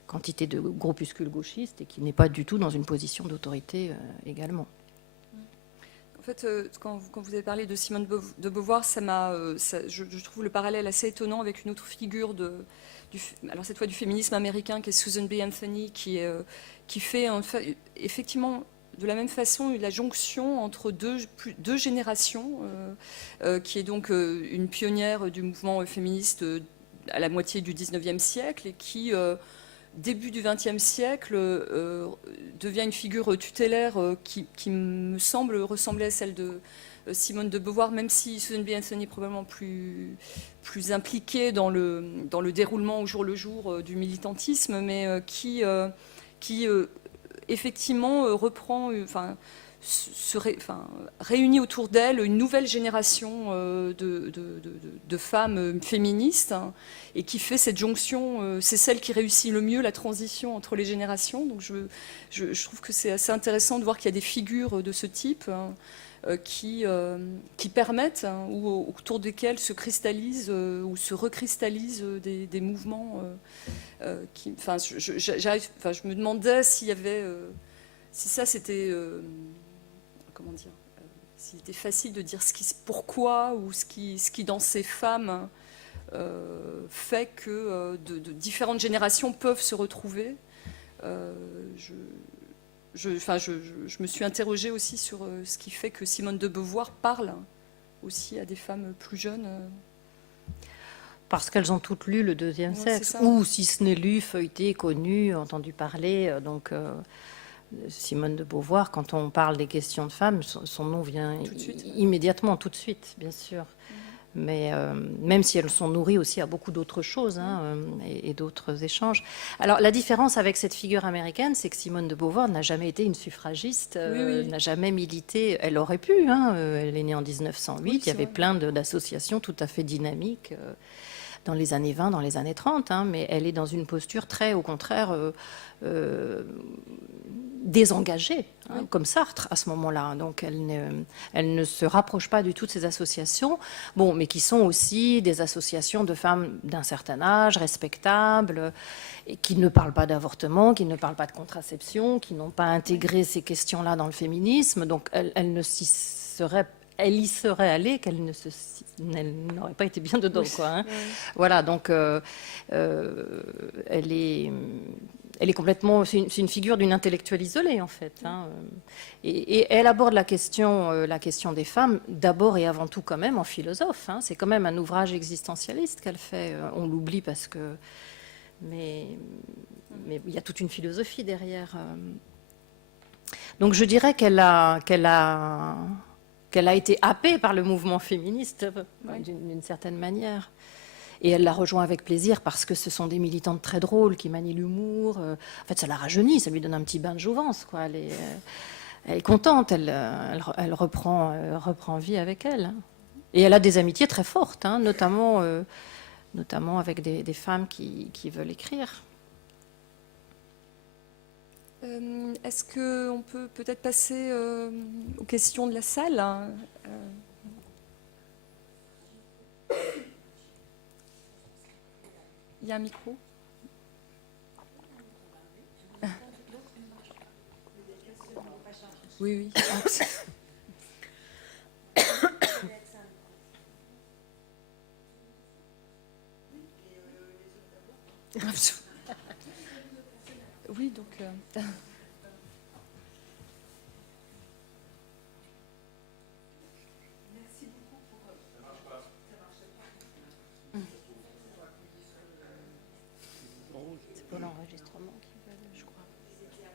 quantité de groupuscules gauchistes et qui n'est pas du tout dans une position d'autorité également. En fait, quand vous avez parlé de Simone de Beauvoir, je trouve le parallèle assez étonnant avec une autre figure alors cette fois du féminisme américain, qui est Susan B. Anthony, qui fait effectivement de la même façon la jonction entre deux générations, qui est donc une pionnière du mouvement féministe à la moitié du 19e siècle et qui, début du XXe siècle, devient une figure tutélaire qui me semble ressembler à celle de Simone de Beauvoir, même si Susan B. Anthony est probablement plus impliquée dans le déroulement au jour le jour du militantisme, mais qui effectivement reprend, réunit autour d'elle une nouvelle génération de femmes féministes, et qui fait cette jonction. C'est celle qui réussit le mieux la transition entre les générations. Donc je trouve que c'est assez intéressant de voir qu'il y a des figures de ce type qui permettent, ou autour desquelles se cristallisent ou se recristallisent des mouvements. Je me demandais s'il y avait, si ça c'était, comment dire, s'il était facile de dire pourquoi, ou ce qui dans ces femmes fait que de différentes générations peuvent se retrouver. Je me suis interrogée aussi sur ce qui fait que Simone de Beauvoir parle aussi à des femmes plus jeunes. Parce qu'elles ont toutes lu le deuxième sexe, ou si ce n'est lu, feuilleté, connu, entendu parler. Donc Simone de Beauvoir, quand on parle des questions de femmes, son nom vient immédiatement, tout de suite, bien sûr. Mais même si elles sont nourries aussi à beaucoup d'autres choses et d'autres échanges. Alors la différence avec cette figure américaine, c'est que Simone de Beauvoir n'a jamais été une suffragiste, n'a jamais milité. Elle aurait pu, elle est née en 1908, il y avait plein d'associations tout à fait dynamiques. dans les années 20, dans les années 30, hein, mais elle est dans une posture très, au contraire, désengagée, hein, comme Sartre à ce moment-là. Donc elle ne se rapproche pas du tout de ces associations, bon, mais qui sont aussi des associations de femmes d'un certain âge, respectables, et qui ne parlent pas d'avortement, qui ne parlent pas de contraception, qui n'ont pas intégré ces questions-là dans le féminisme. Donc elle y serait allée qu'elle n'aurait pas été bien dedans, oui. Quoi, hein. Oui. Voilà, donc elle est complètement... C'est une figure d'une intellectuelle isolée, en fait. Hein. Et elle aborde la question des femmes, d'abord et avant tout quand même en philosophe. Hein. C'est quand même un ouvrage existentialiste qu'elle fait. On l'oublie parce que... Mais il y a toute une philosophie derrière. Donc je dirais qu'elle a été happée par le mouvement féministe, oui. D'une certaine manière. Et elle la rejoint avec plaisir parce que ce sont des militantes très drôles qui manient l'humour. En fait, ça la rajeunit, ça lui donne un petit bain de jouvence, quoi. Elle est contente, elle reprend vie avec elle. Et elle a des amitiés très fortes, hein, notamment avec des femmes qui veulent écrire. Est-ce qu'on peut peut-être passer aux questions de la salle, hein, Il y a un micro. Oui, oui. Oui, donc... Merci beaucoup pour... Ça marche pas. Ça marche pas. C'est pour l'enregistrement qu'ils veulent, je crois. Je viens de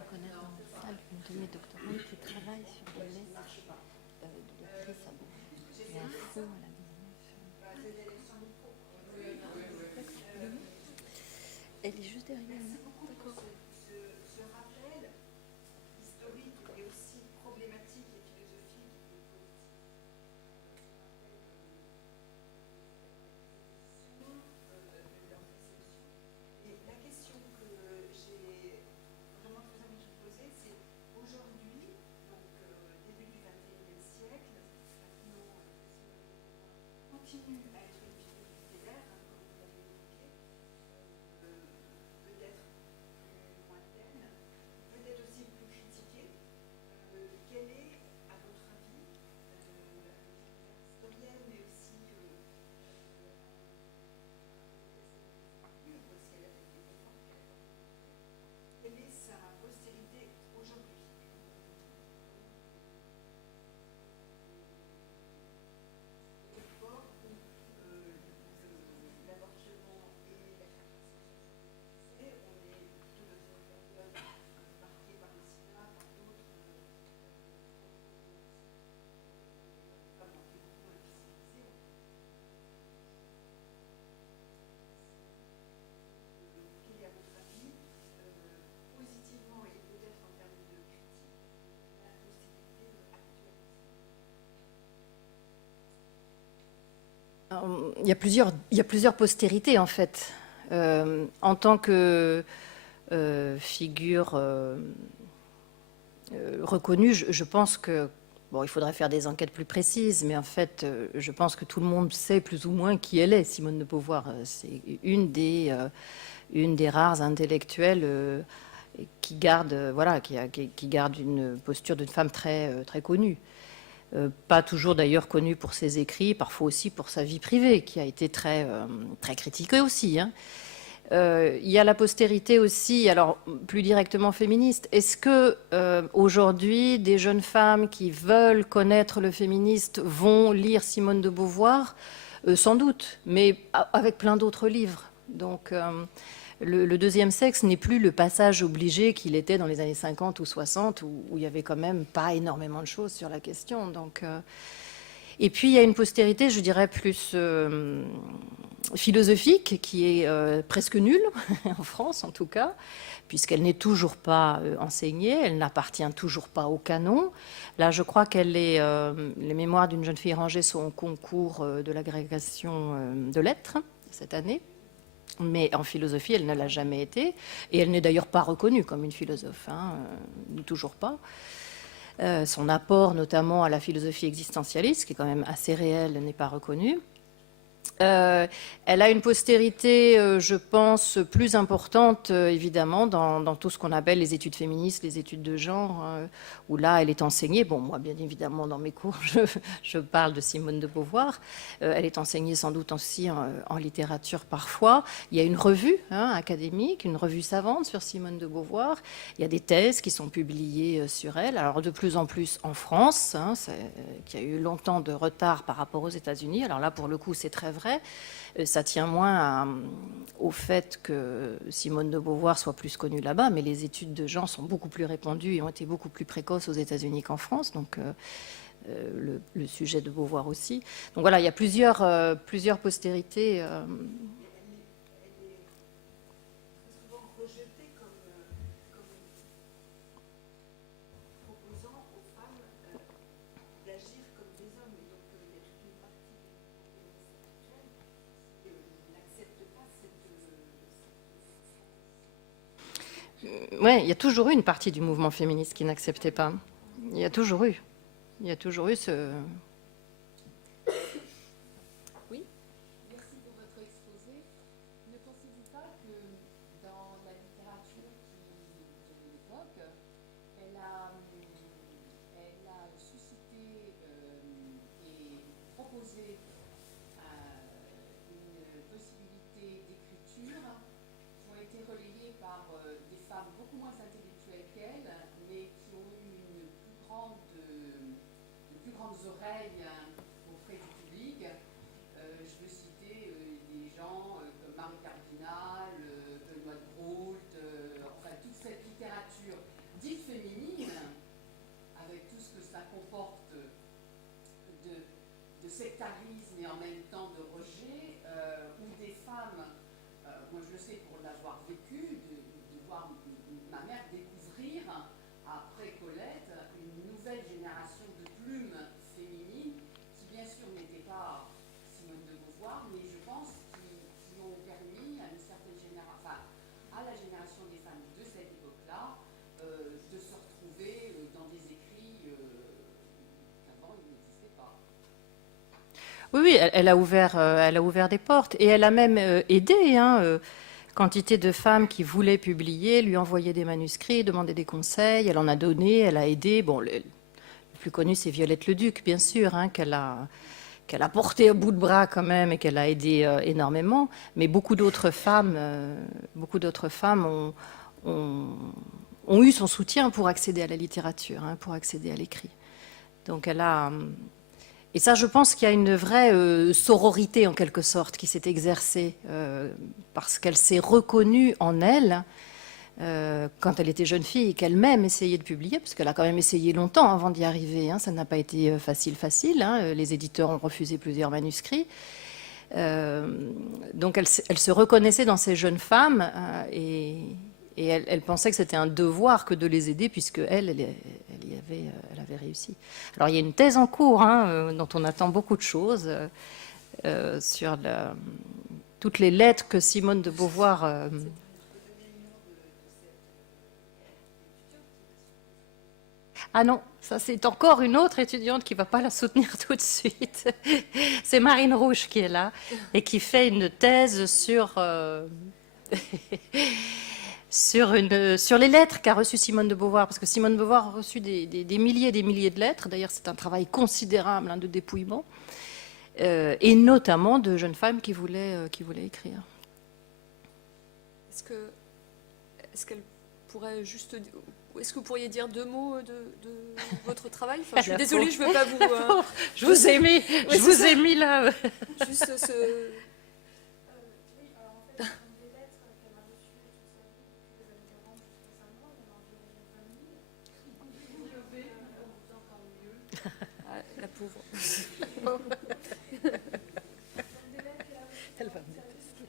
reconnaître dans la salle une de mes doctorantes qui travaille sur le lait de Chris Sabot. Il y a un feu à la Elle est juste derrière. D'accord. Ce rappel historique et aussi problématique et philosophique et politique. Et la question que j'ai vraiment très envie de vous poser, c'est aujourd'hui, donc début du XXIe siècle, maintenant, continue à être une figure littéraire, hein, comme vous l'avez évoqué, peut-être plus lointaine, peut-être aussi plus critiquée. Quelle est, à votre avis, historienne, mais aussi quelle est sa postérité aujourd'hui? L'avortement et la fertilité, on est plutôt dans une période marquée par le sida, par d'autres femmes ont été beaucoup invisibilisées. Quel est, à votre avis, positivement et peut-être en termes de critique, la postérité actuelle? Il y a plusieurs postérités, en fait. En tant que figure reconnue, je pense que, bon, il faudrait faire des enquêtes plus précises, mais en fait, je pense que tout le monde sait plus ou moins qui elle est, Simone de Beauvoir. C'est une des rares intellectuelles qui garde une posture d'une femme très, très connue. Pas toujours d'ailleurs connue pour ses écrits, parfois aussi pour sa vie privée, qui a été très, très critiquée aussi. Hein. Il y a la postérité aussi, alors plus directement féministe. Est-ce que aujourd'hui, des jeunes femmes qui veulent connaître le féministe vont lire Simone de Beauvoir? Sans doute, mais avec plein d'autres livres. Donc le deuxième sexe n'est plus le passage obligé qu'il était dans les années 50 ou 60, où il y avait quand même pas énormément de choses sur la question. Donc, Et puis, il y a une postérité, je dirais, plus philosophique, qui est presque nulle, en France en tout cas, puisqu'elle n'est toujours pas enseignée, elle n'appartient toujours pas au canon. Là, je crois qu'elle est... les mémoires d'une jeune fille rangée sont au concours de l'agrégation de lettres cette année. Mais en philosophie, elle ne l'a jamais été. Et elle n'est d'ailleurs pas reconnue comme une philosophe, hein, toujours pas. Son apport, notamment à la philosophie existentialiste, qui est quand même assez réel, n'est pas reconnu. Elle a une postérité, je pense, plus importante, évidemment, dans tout ce qu'on appelle les études féministes, les études de genre, où là, elle est enseignée. Bon, moi, bien évidemment, dans mes cours, je parle de Simone de Beauvoir. Elle est enseignée sans doute aussi en littérature parfois. Il y a une revue académique, une revue savante sur Simone de Beauvoir. Il y a des thèses qui sont publiées sur elle. Alors, de plus en plus en France, qui a eu longtemps de retard par rapport aux États-Unis. Alors là, pour le coup, c'est très vrai. Ça tient moins au fait que Simone de Beauvoir soit plus connue là-bas, mais les études de genre sont beaucoup plus répandues et ont été beaucoup plus précoces aux États-Unis qu'en France, donc le sujet de Beauvoir aussi. Donc voilà, il y a plusieurs postérités. Elle est souvent rejetée comme proposant aux femmes d'agir comme des hommes. Et donc, il y a toute une partie des féministes actuelles qui n'acceptent pas Ouais, il y a toujours eu une partie du mouvement féministe qui n'acceptait pas. Il y a toujours eu ce... Oui. Merci pour votre exposé. Ne pensez-vous pas que dans la littérature de l'époque, elle a suscité et proposé une possibilité d'écriture qui ont été relayées par des femmes beaucoup moins intellectuelles qu'elle, mais qui ont eu de plus grandes oreilles auprès du public. Je veux citer des gens comme Marie Cardinal, Benoît de Groult, enfin toute cette littérature dite féminine, avec tout ce que ça comporte de sectarisme et en même temps de rejet, où des femmes, moi je le sais pour l'avoir vécu, de voir ma mère découvrir, après Colette, une nouvelle génération de plumes féminines qui bien sûr n'étaient pas Simone de Beauvoir, mais je pense qui ont permis à une certaine génération, enfin à la génération des femmes de cette époque-là, de se retrouver dans des écrits qu'avant ils n'existaient pas. Oui, oui, elle a ouvert des portes et elle a même aidé. Quantité de femmes qui voulaient publier, lui envoyer des manuscrits, demander des conseils. Elle en a donné, elle a aidé. Bon, le plus connu, c'est Violette Leduc, bien sûr, qu'elle a porté à bout de bras quand même et qu'elle a aidé énormément. Mais beaucoup d'autres femmes ont eu son soutien pour accéder à la littérature, pour accéder à l'écrit. Donc elle a... Et ça, je pense qu'il y a une vraie sororité, en quelque sorte, qui s'est exercée parce qu'elle s'est reconnue en elle quand elle était jeune fille et qu'elle-même essayait de publier, parce qu'elle a quand même essayé longtemps avant d'y arriver. Ça n'a pas été facile. Les éditeurs ont refusé plusieurs manuscrits. Donc elle se reconnaissait dans ces jeunes femmes et elle pensait que c'était un devoir que de les aider, puisque elle avait réussi. Alors il y a une thèse en cours dont on attend beaucoup de choses sur toutes les lettres que Simone de Beauvoir... Ah non, ça c'est encore une autre étudiante qui ne va pas la soutenir tout de suite. C'est Marine Rouge qui est là et qui fait une thèse sur... sur les lettres qu'a reçues Simone de Beauvoir, parce que Simone de Beauvoir a reçu des milliers et des milliers de lettres. D'ailleurs, c'est un travail considérable de dépouillement, et notamment de jeunes femmes qui voulaient écrire. Est-ce qu'elle pourrait juste... Est-ce que vous pourriez dire deux mots de votre travail? Enfin, je suis désolée, je ne veux pas vous... Je vous ai mis là. Juste ce... Oui, alors en fait, ce sont des lettres qu'elle a reçues toute sa vie, depuis qu'elle rentre jusqu'à sa mort, il y en a environ 20 000. Elle va me détester.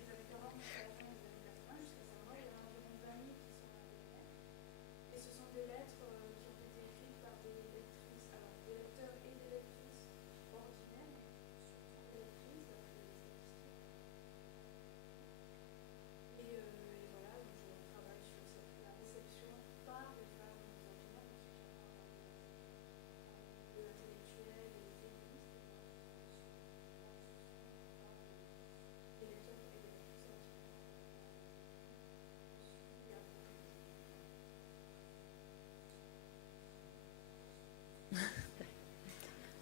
Et ce sont des lettres qui ont été écrites par des lectrices, alors des lecteurs et des lectrices ordinaires, surtout des lectrices, d'après les statistiques. Et voilà, donc je travaille sur la réception par les femmes ordinaires, parce qu'il y a intellectuels et féministes, des lecteurs et des lectrices ordinaires.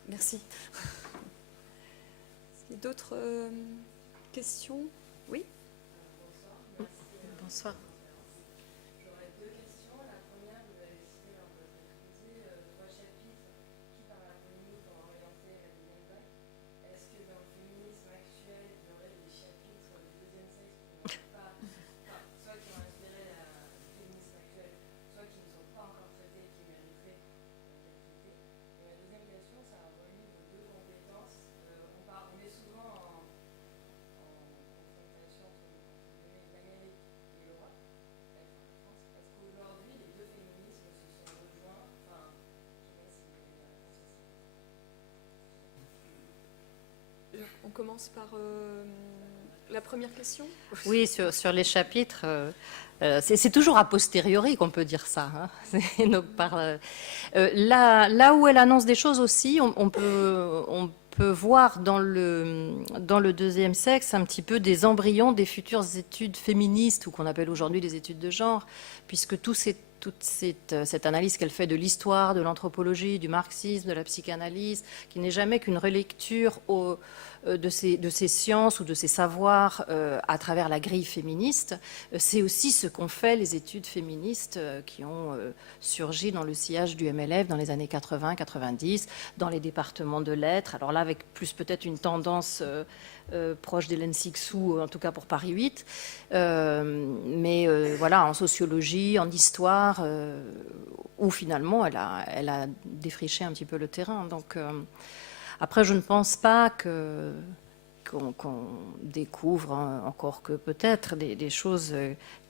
Merci. Est-ce qu'il y a d'autres questions? Oui. Bonsoir. J'aurais deux questions. La première, vous avez cité dans votre exposé trois chapitres qui, par la polémique, ont orienté la deuxième vague. Est-ce que dans le féminisme actuel, il y aurait des chapitres du deuxième sexe qui n'ont pas, soit qui ont inspiré le féminisme actuel, soit qui ne sont pas encore traités et qui mériteraient d'être traités? Et ma deuxième question, ça relie vos deux compétences. On est souvent en confrontation entre l'Amérique et l'Europe, la France, parce qu'aujourd'hui, les deux féminismes se sont rejoints. Enfin, je ne sais pas si vous avez une réponse à ça. On commence par la première question. Oui, sur les chapitres, c'est toujours a posteriori qu'on peut dire ça. Hein. Donc, là où elle annonce des choses aussi, on peut voir dans le deuxième sexe un petit peu des embryons des futures études féministes, ou qu'on appelle aujourd'hui des études de genre, puisque toute cette analyse qu'elle fait de l'histoire, de l'anthropologie, du marxisme, de la psychanalyse, qui n'est jamais qu'une relecture de ces sciences ou de ces savoirs à travers la grille féministe, c'est aussi ce qu'ont fait les études féministes qui ont surgi dans le sillage du MLF dans les années 80-90, dans les départements de lettres. Alors là, avec plus peut-être une tendance proche d'Hélène Cixous, en tout cas pour Paris 8, mais voilà, en sociologie, en histoire, où finalement elle a défriché un petit peu le terrain. Donc après, je ne pense pas qu'on découvre encore que peut-être des choses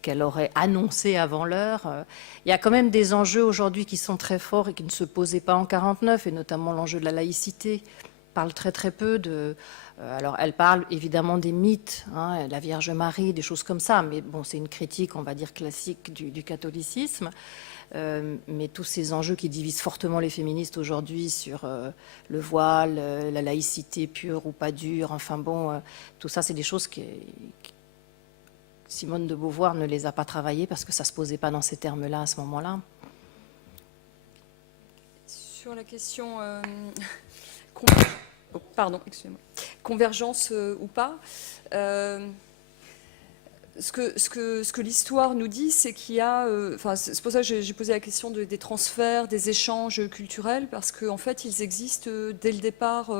qu'elle aurait annoncées avant l'heure. Il y a quand même des enjeux aujourd'hui qui sont très forts et qui ne se posaient pas en 49, et notamment l'enjeu de la laïcité. Parle très très peu de... alors elle parle évidemment des mythes, hein, la Vierge Marie, des choses comme ça, mais bon, c'est une critique, on va dire, classique du catholicisme. Mais tous ces enjeux qui divisent fortement les féministes aujourd'hui sur le voile, la laïcité pure ou pas dure, enfin bon, tout ça, c'est des choses que Simone de Beauvoir ne les a pas travaillées parce que ça ne se posait pas dans ces termes-là à ce moment-là. Sur la question excusez-moi, convergence ou pas, ce que l'histoire nous dit, c'est qu'il y a... c'est pour ça que j'ai posé la question des transferts, des échanges culturels, parce qu'en fait, ils existent dès le départ.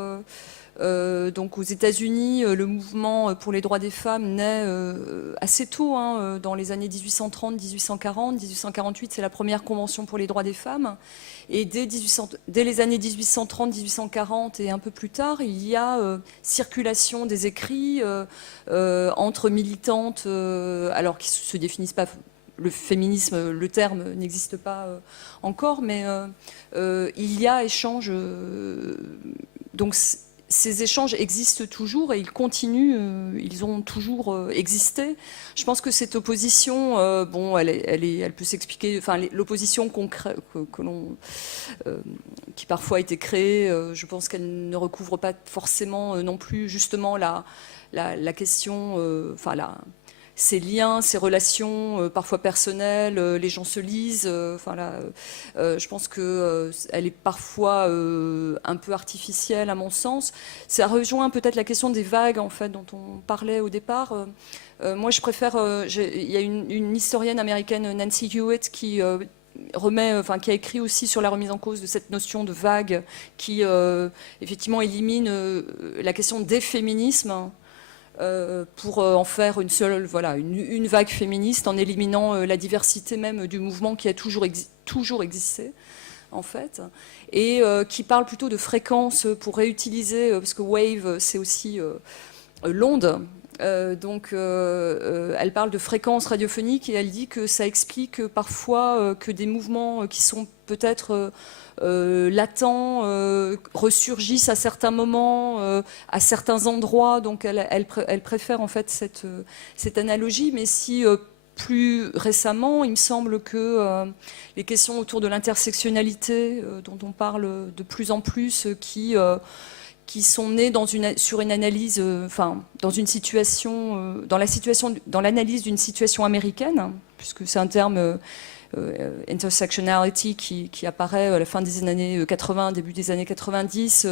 Donc aux États-Unis, le mouvement pour les droits des femmes naît assez tôt, hein, dans les années 1830, 1840. 1848, c'est la première convention pour les droits des femmes. Et dès les années 1830, 1840 et un peu plus tard, il y a circulation des écrits entre militantes, alors qui ne se définissent pas. Le féminisme, le terme n'existe pas encore, mais il y a échange. Donc ces échanges existent toujours et ils continuent, ils ont toujours existé. Je pense que cette opposition, elle peut s'expliquer. Enfin, l'opposition qui parfois a été créée, je pense qu'elle ne recouvre pas forcément non plus justement la question, ces liens, ces relations parfois personnelles, les gens se lisent. Je pense qu'elle est parfois un peu artificielle à mon sens. Ça rejoint peut-être la question des vagues en fait dont on parlait au départ. Moi, je préfère. Il y a une historienne américaine, Nancy Hewitt, qui a écrit aussi sur la remise en cause de cette notion de vague, qui effectivement élimine la question des féminismes. Pour en faire une seule, une vague féministe, en éliminant la diversité même du mouvement qui a toujours existé. en fait, et qui parle plutôt de fréquences pour réutiliser, parce que wave, c'est aussi l'onde. Elle parle de fréquences radiophoniques et elle dit que ça explique parfois que des mouvements qui sont peut-être latents ressurgissent à certains moments, à certains endroits. Donc elle préfère en fait cette analogie, mais si plus récemment, il me semble que les questions autour de l'intersectionnalité, dont on parle de plus en plus, qui sont nées sur une analyse, dans une situation, dans l'analyse d'une situation américaine, puisque c'est un terme intersectionality qui apparaît à la fin des années 80, début des années 90,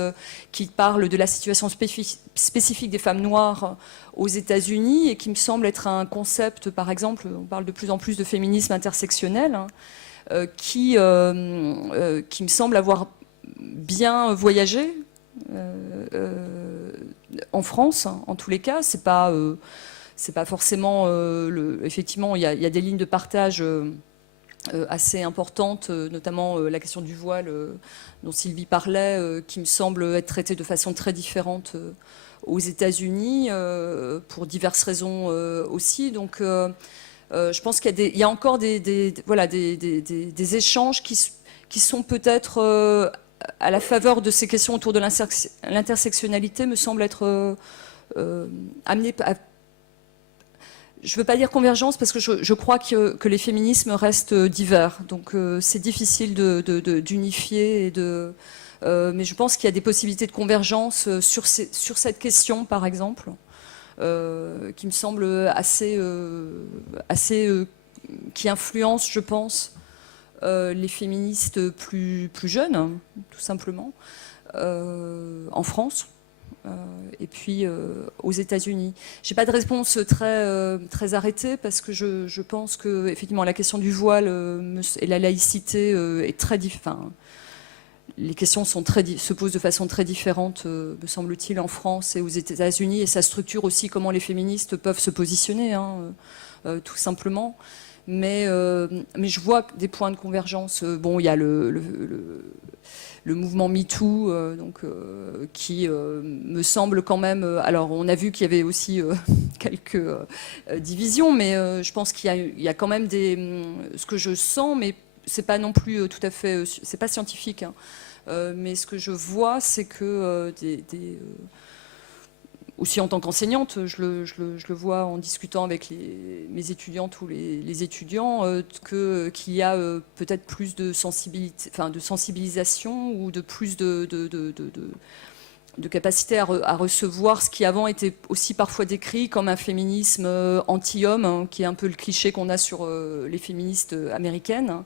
qui parle de la situation spécifique des femmes noires aux États-Unis et qui me semble être un concept, par exemple, on parle de plus en plus de féminisme intersectionnel, qui me semble avoir bien voyagé. En France, en tous les cas, c'est pas forcément effectivement, il y a des lignes de partage assez importantes, notamment la question du voile dont Sylvie parlait, qui me semble être traitée de façon très différente aux États-Unis pour diverses raisons aussi. Donc, je pense qu'il y a encore des échanges qui sont peut-être à la faveur de ces questions autour de l'intersectionnalité, me semble être amené à... Je ne veux pas dire convergence, parce que je crois que les féminismes restent divers. Donc c'est difficile d'unifier. Mais je pense qu'il y a des possibilités de convergence sur cette question, par exemple, qui me semble assez qui influence, je pense, les féministes plus jeunes, tout simplement, en France, et puis aux États-Unis. Je n'ai pas de réponse très arrêtée, parce que je pense que effectivement, la question du voile et la laïcité est très différente. Les questions se posent de façon très différente, me semble-t-il, en France et aux États-Unis, et ça structure aussi comment les féministes peuvent se positionner, tout simplement. Mais je vois des points de convergence. Bon, il y a le mouvement MeToo, qui me semble quand même... alors, on a vu qu'il y avait aussi quelques divisions, mais je pense qu'il y a quand même ce que je sens, mais c'est pas non plus tout à fait... c'est pas scientifique, mais ce que je vois, c'est que aussi en tant qu'enseignante, je le vois en discutant avec mes étudiantes ou les étudiants, qu'il y a peut-être plus de sensibilisation ou de plus de capacité à recevoir ce qui avant était aussi parfois décrit comme un féminisme anti-homme, qui est un peu le cliché qu'on a sur les féministes américaines,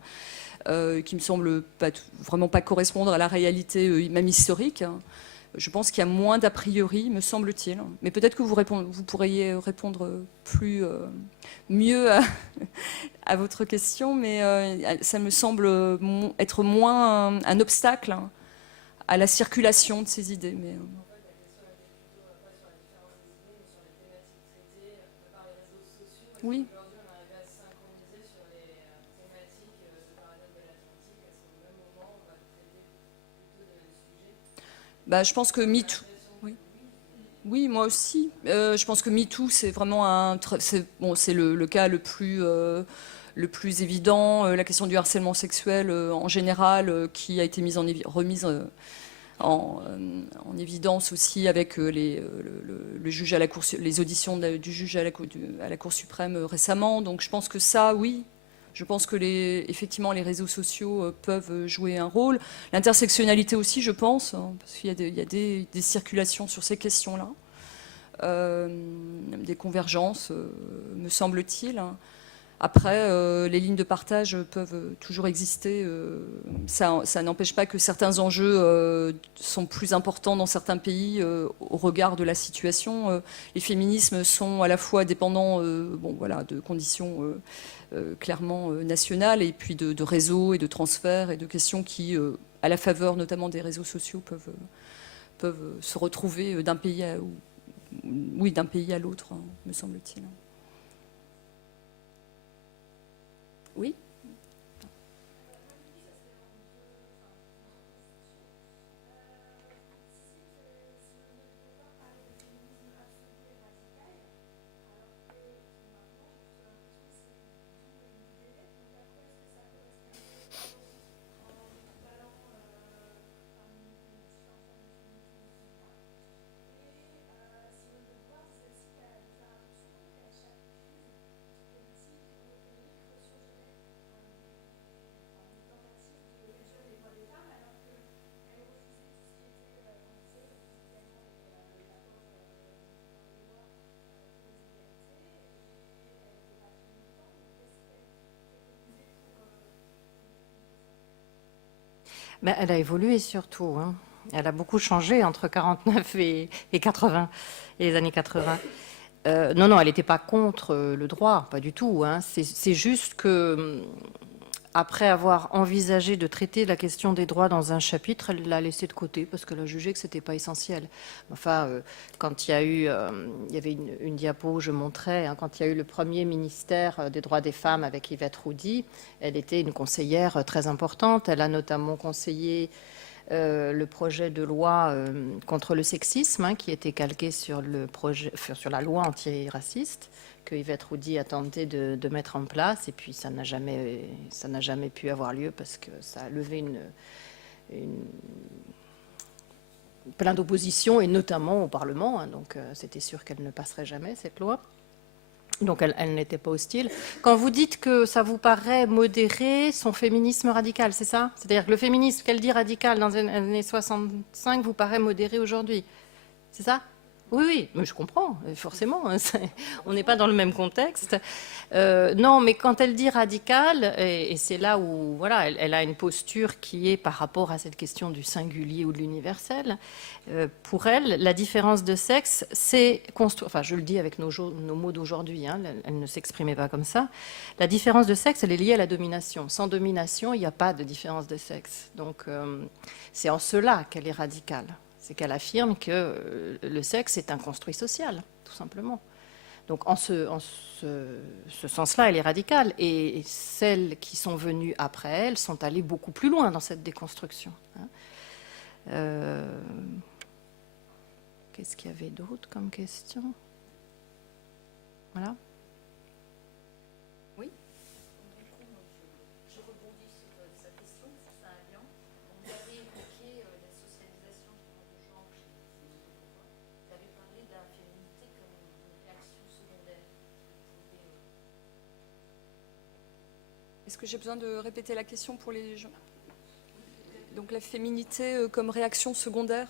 qui me semble vraiment pas correspondre à la réalité même historique. Je pense qu'il y a moins d'a priori, me semble-t-il. Mais peut-être que vous pourriez répondre mieux à votre question, mais ça me semble être moins un obstacle à la circulation de ces idées. Mais, oui. Je pense que MeToo... Oui, moi aussi. Je pense que MeToo, c'est vraiment c'est le cas le plus évident. La question du harcèlement sexuel en général, qui a été remise en évidence aussi avec le juge à la cour, les auditions du juge à la Cour suprême récemment. Donc je pense que ça, oui. Je pense que effectivement les réseaux sociaux peuvent jouer un rôle. L'intersectionnalité aussi, je pense, parce qu'il y a des circulations sur ces questions-là, des convergences, me semble-t-il. Après, les lignes de partage peuvent toujours exister. Ça n'empêche pas que certains enjeux sont plus importants dans certains pays au regard de la situation. Les féminismes sont à la fois dépendants de conditions clairement nationales, et puis de réseaux et de transferts et de questions qui, à la faveur notamment des réseaux sociaux, peuvent se retrouver d'un pays à l'autre, me semble-t-il. Oui. Ben, elle a évolué surtout, hein. Elle a beaucoup changé entre 49 et 80, et les années 80. Non, elle n'était pas contre le droit, pas du tout, hein. C'est juste que, après avoir envisagé de traiter la question des droits dans un chapitre, elle l'a laissé de côté parce qu'elle a jugé que ce n'était pas essentiel. Enfin, quand il y a eu, il y avait une diapo où je montrais, hein, quand il y a eu le premier ministère des droits des femmes avec Yvette Roudy, elle était une conseillère très importante. Elle a notamment conseillé le projet de loi contre le sexisme, hein, qui était calqué sur la loi antiraciste que Yvette Roudy a tenté de mettre en place, et puis ça n'a jamais pu avoir lieu parce que ça a levé plein d'oppositions, et notamment au Parlement, hein, donc c'était sûr qu'elle ne passerait jamais, cette loi. Donc elle n'était pas hostile. Quand vous dites que ça vous paraît modéré, son féminisme radical, c'est ça? C'est-à-dire que le féminisme qu'elle dit radical dans les années 65 vous paraît modéré aujourd'hui? C'est ça? Oui, mais je comprends, forcément. On n'est pas dans le même contexte. Non, mais quand elle dit radicale, et c'est là où voilà, elle a une posture qui est par rapport à cette question du singulier ou de l'universel. Pour elle, la différence de sexe, c'est construire. Enfin, je le dis avec nos mots d'aujourd'hui. Hein, elle ne s'exprimait pas comme ça. La différence de sexe, elle est liée à la domination. Sans domination, il n'y a pas de différence de sexe. Donc, c'est en cela qu'elle est radicale. C'est qu'elle affirme que le sexe est un construit social, tout simplement. Donc en ce sens-là, elle est radicale. Et celles qui sont venues après elle sont allées beaucoup plus loin dans cette déconstruction. Qu'est-ce qu'il y avait d'autre comme question? Voilà. Est-ce que j'ai besoin de répéter la question pour les gens? Donc la féminité comme réaction secondaire,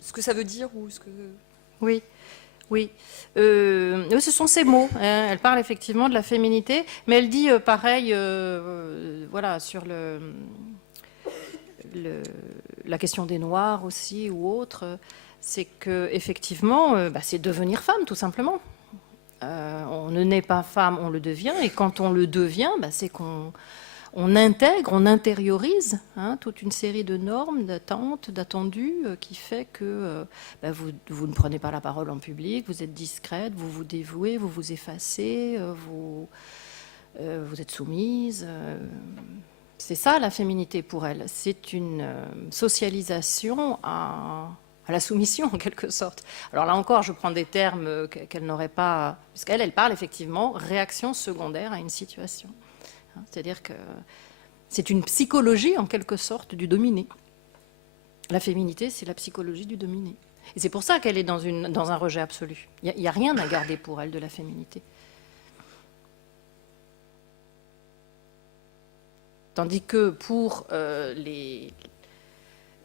ce que ça veut dire ou ce que... Oui, oui. Ce sont ces mots. Hein. Elle parle effectivement de la féminité, mais elle dit pareil, voilà, sur la question des Noirs aussi ou autre, c'est que effectivement, c'est devenir femme tout simplement. On ne naît pas femme, on le devient, et quand on le devient, c'est qu'on intègre, on intériorise toute une série de normes, d'attentes, d'attendus qui fait que vous ne prenez pas la parole en public, vous êtes discrète, vous vous dévouez, vous vous effacez, vous êtes soumise. C'est ça la féminité pour elle. C'est une socialisation à la soumission en quelque sorte. Alors là encore, je prends des termes qu'elle n'aurait pas... Parce qu'elle, elle parle effectivement réaction secondaire à une situation. C'est-à-dire que c'est une psychologie en quelque sorte du dominé. La féminité, c'est la psychologie du dominé. Et c'est pour ça qu'elle est dans un rejet absolu. Il n'y a rien à garder pour elle de la féminité. Tandis que pour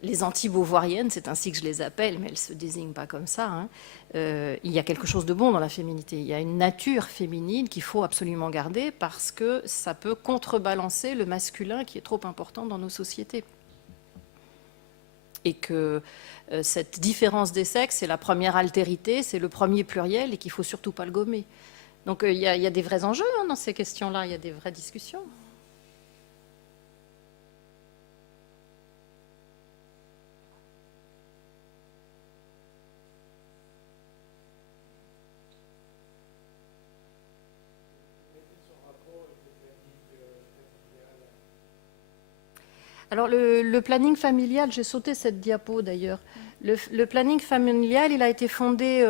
les anti-beauvoiriennes, c'est ainsi que je les appelle, mais elles ne se désignent pas comme ça, il y a quelque chose de bon dans la féminité. Il y a une nature féminine qu'il faut absolument garder parce que ça peut contrebalancer le masculin qui est trop important dans nos sociétés. Et que cette différence des sexes, c'est la première altérité, c'est le premier pluriel et qu'il ne faut surtout pas le gommer. Donc il y a des vrais enjeux dans ces questions-là, il y a des vraies discussions. Alors le planning familial, j'ai sauté cette diapo d'ailleurs. Le planning familial, il a été fondé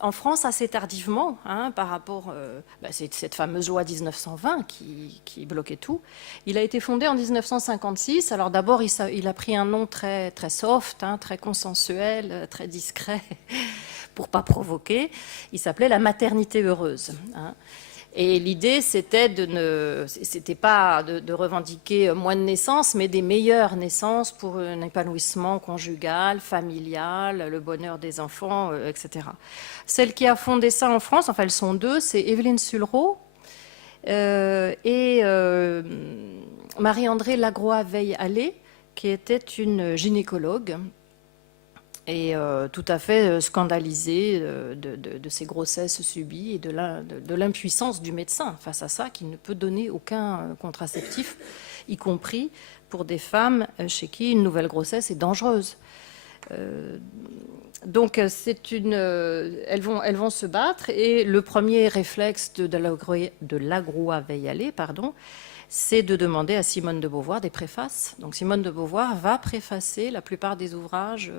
en France assez tardivement par rapport à cette fameuse loi 1920 qui bloquait tout. Il a été fondé en 1956. Alors d'abord, il a pris un nom très, très soft, très consensuel, très discret, pour pas provoquer. Il s'appelait la maternité heureuse. Et l'idée, c'était pas de revendiquer moins de naissances, mais des meilleures naissances pour un épanouissement conjugal, familial, le bonheur des enfants, etc. Celle qui a fondé ça en France, enfin elles sont deux, c'est Évelyne Sullereau et Marie-Andrée Lagroix-Veille-Allais, qui était une gynécologue et tout à fait scandalisée de ces grossesses subies et de l'impuissance du médecin face à ça, qui ne peut donner aucun contraceptif, y compris pour des femmes chez qui une nouvelle grossesse est dangereuse. Donc elles vont se battre, et le premier réflexe de Lagroua Veiallé, c'est de demander à Simone de Beauvoir des préfaces. Donc Simone de Beauvoir va préfacer la plupart des ouvrages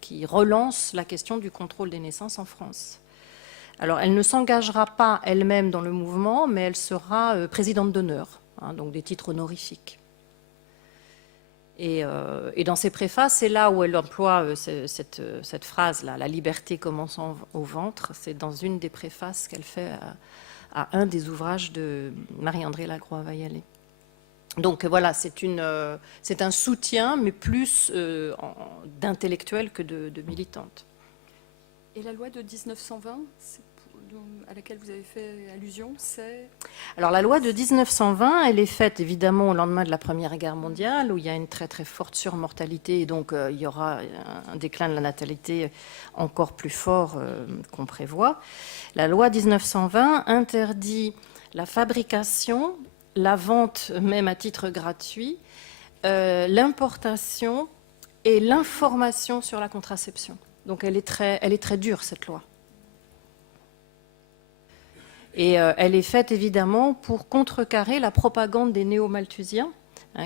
qui relancent la question du contrôle des naissances en France. Alors elle ne s'engagera pas elle-même dans le mouvement, mais elle sera présidente d'honneur, donc des titres honorifiques. Et dans ses préfaces, c'est là où elle emploie cette phrase-là, la liberté commençant au ventre. C'est dans une des préfaces qu'elle fait à un des ouvrages de Marie-André Lagroua-Veiallé. Donc voilà, c'est un soutien, mais plus d'intellectuelle que de militante. Et la loi de 1920, à laquelle vous avez fait allusion, c'est... Alors la loi de 1920, elle est faite évidemment au lendemain de la Première Guerre mondiale, où il y a une très très forte surmortalité, et donc il y aura un déclin de la natalité encore plus fort qu'on prévoit. La loi 1920 interdit la fabrication, la vente même à titre gratuit, l'importation et l'information sur la contraception. Donc elle est très dure, cette loi. Et elle est faite évidemment pour contrecarrer la propagande des néo-malthusiens,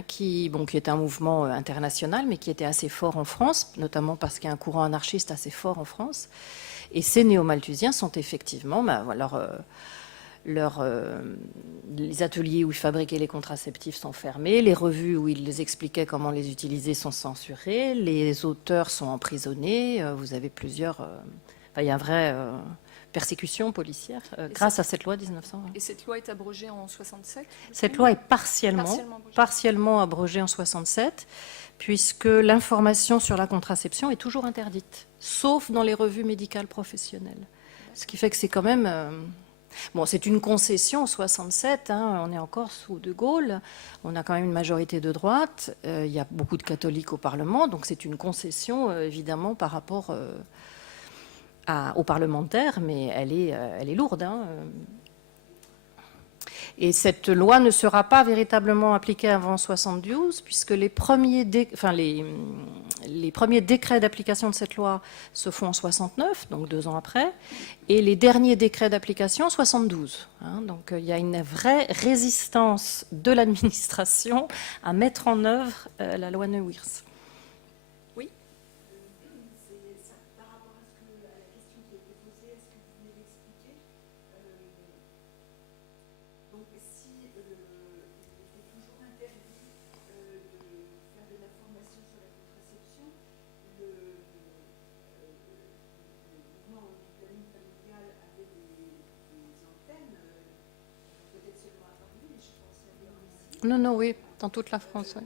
qui est un mouvement international, mais qui était assez fort en France, notamment parce qu'il y a un courant anarchiste assez fort en France. Et ces néo-malthusiens sont effectivement, les ateliers où ils fabriquaient les contraceptifs sont fermés, les revues où ils les expliquaient comment les utiliser sont censurées, les auteurs sont emprisonnés, vous avez plusieurs... il y a un vrai... persécution policière grâce à cette loi 1920. Et cette loi est abrogée en 67 ? Cette loi est partiellement abrogée en 67, puisque l'information sur la contraception est toujours interdite, sauf dans les revues médicales professionnelles. Ce qui fait que c'est quand même... c'est une concession en 67, on est encore sous De Gaulle, on a quand même une majorité de droite, il y a beaucoup de catholiques au Parlement, donc c'est une concession évidemment par rapport... aux parlementaires, mais elle est lourde. Et cette loi ne sera pas véritablement appliquée avant 1972, puisque les premiers décrets d'application de cette loi se font en 1969, donc 2 ans après, et les derniers décrets d'application en 1972. Donc il y a une vraie résistance de l'administration à mettre en œuvre la loi Neuwirth. Non, oui, dans toute la France. Oui.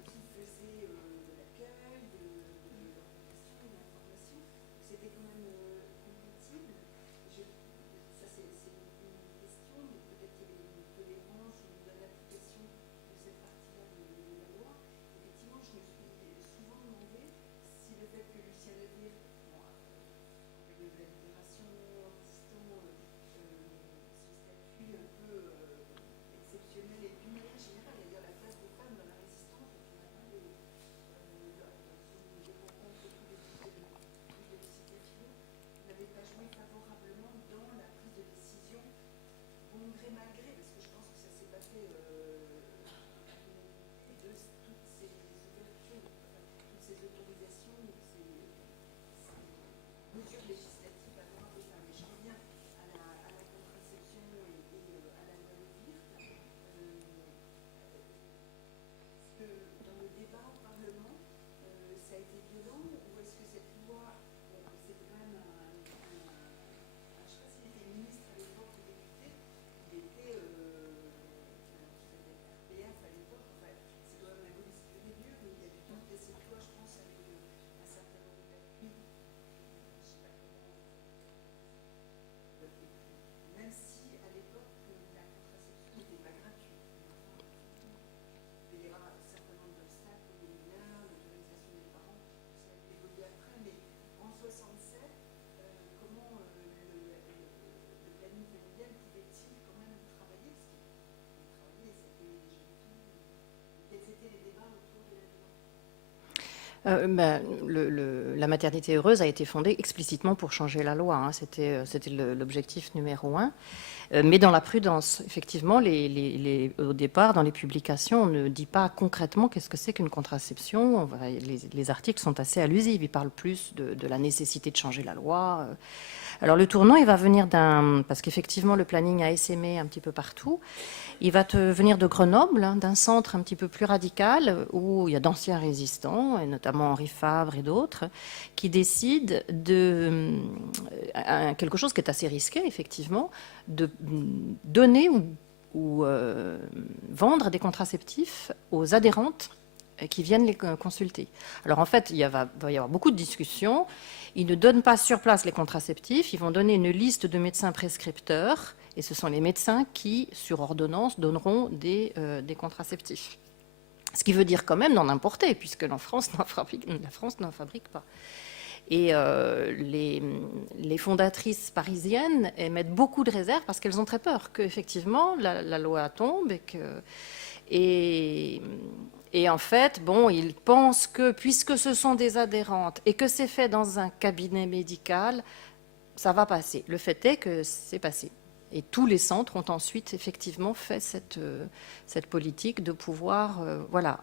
La maternité heureuse a été fondée explicitement pour changer la loi, hein. C'était l'objectif numéro un. Mais dans la prudence, effectivement, au départ, dans les publications, on ne dit pas concrètement qu'est-ce que c'est qu'une contraception. Les articles sont assez allusifs. Ils parlent plus de la nécessité de changer la loi. Alors le tournant, il va venir parce qu'effectivement, le planning a essaimé un petit peu partout. Il va venir de Grenoble, hein, d'un centre un petit peu plus radical, où il y a d'anciens résistants, et notamment Henri Fabre et d'autres, qui décident de quelque chose qui est assez risqué, effectivement, de donner ou vendre des contraceptifs aux adhérentes qui viennent les consulter. Alors en fait, va y avoir beaucoup de discussions. Ils ne donnent pas sur place les contraceptifs, ils vont donner une liste de médecins prescripteurs, et ce sont les médecins qui, sur ordonnance, donneront des contraceptifs. Ce qui veut dire quand même d'en importer, puisque la France n'en fabrique pas. Et les fondatrices parisiennes émettent beaucoup de réserves parce qu'elles ont très peur qu'effectivement la loi tombe et en fait, bon, ils pensent que puisque ce sont des adhérentes et que c'est fait dans un cabinet médical, ça va passer. Le fait est que c'est passé. Et tous les centres ont ensuite effectivement fait cette politique de pouvoir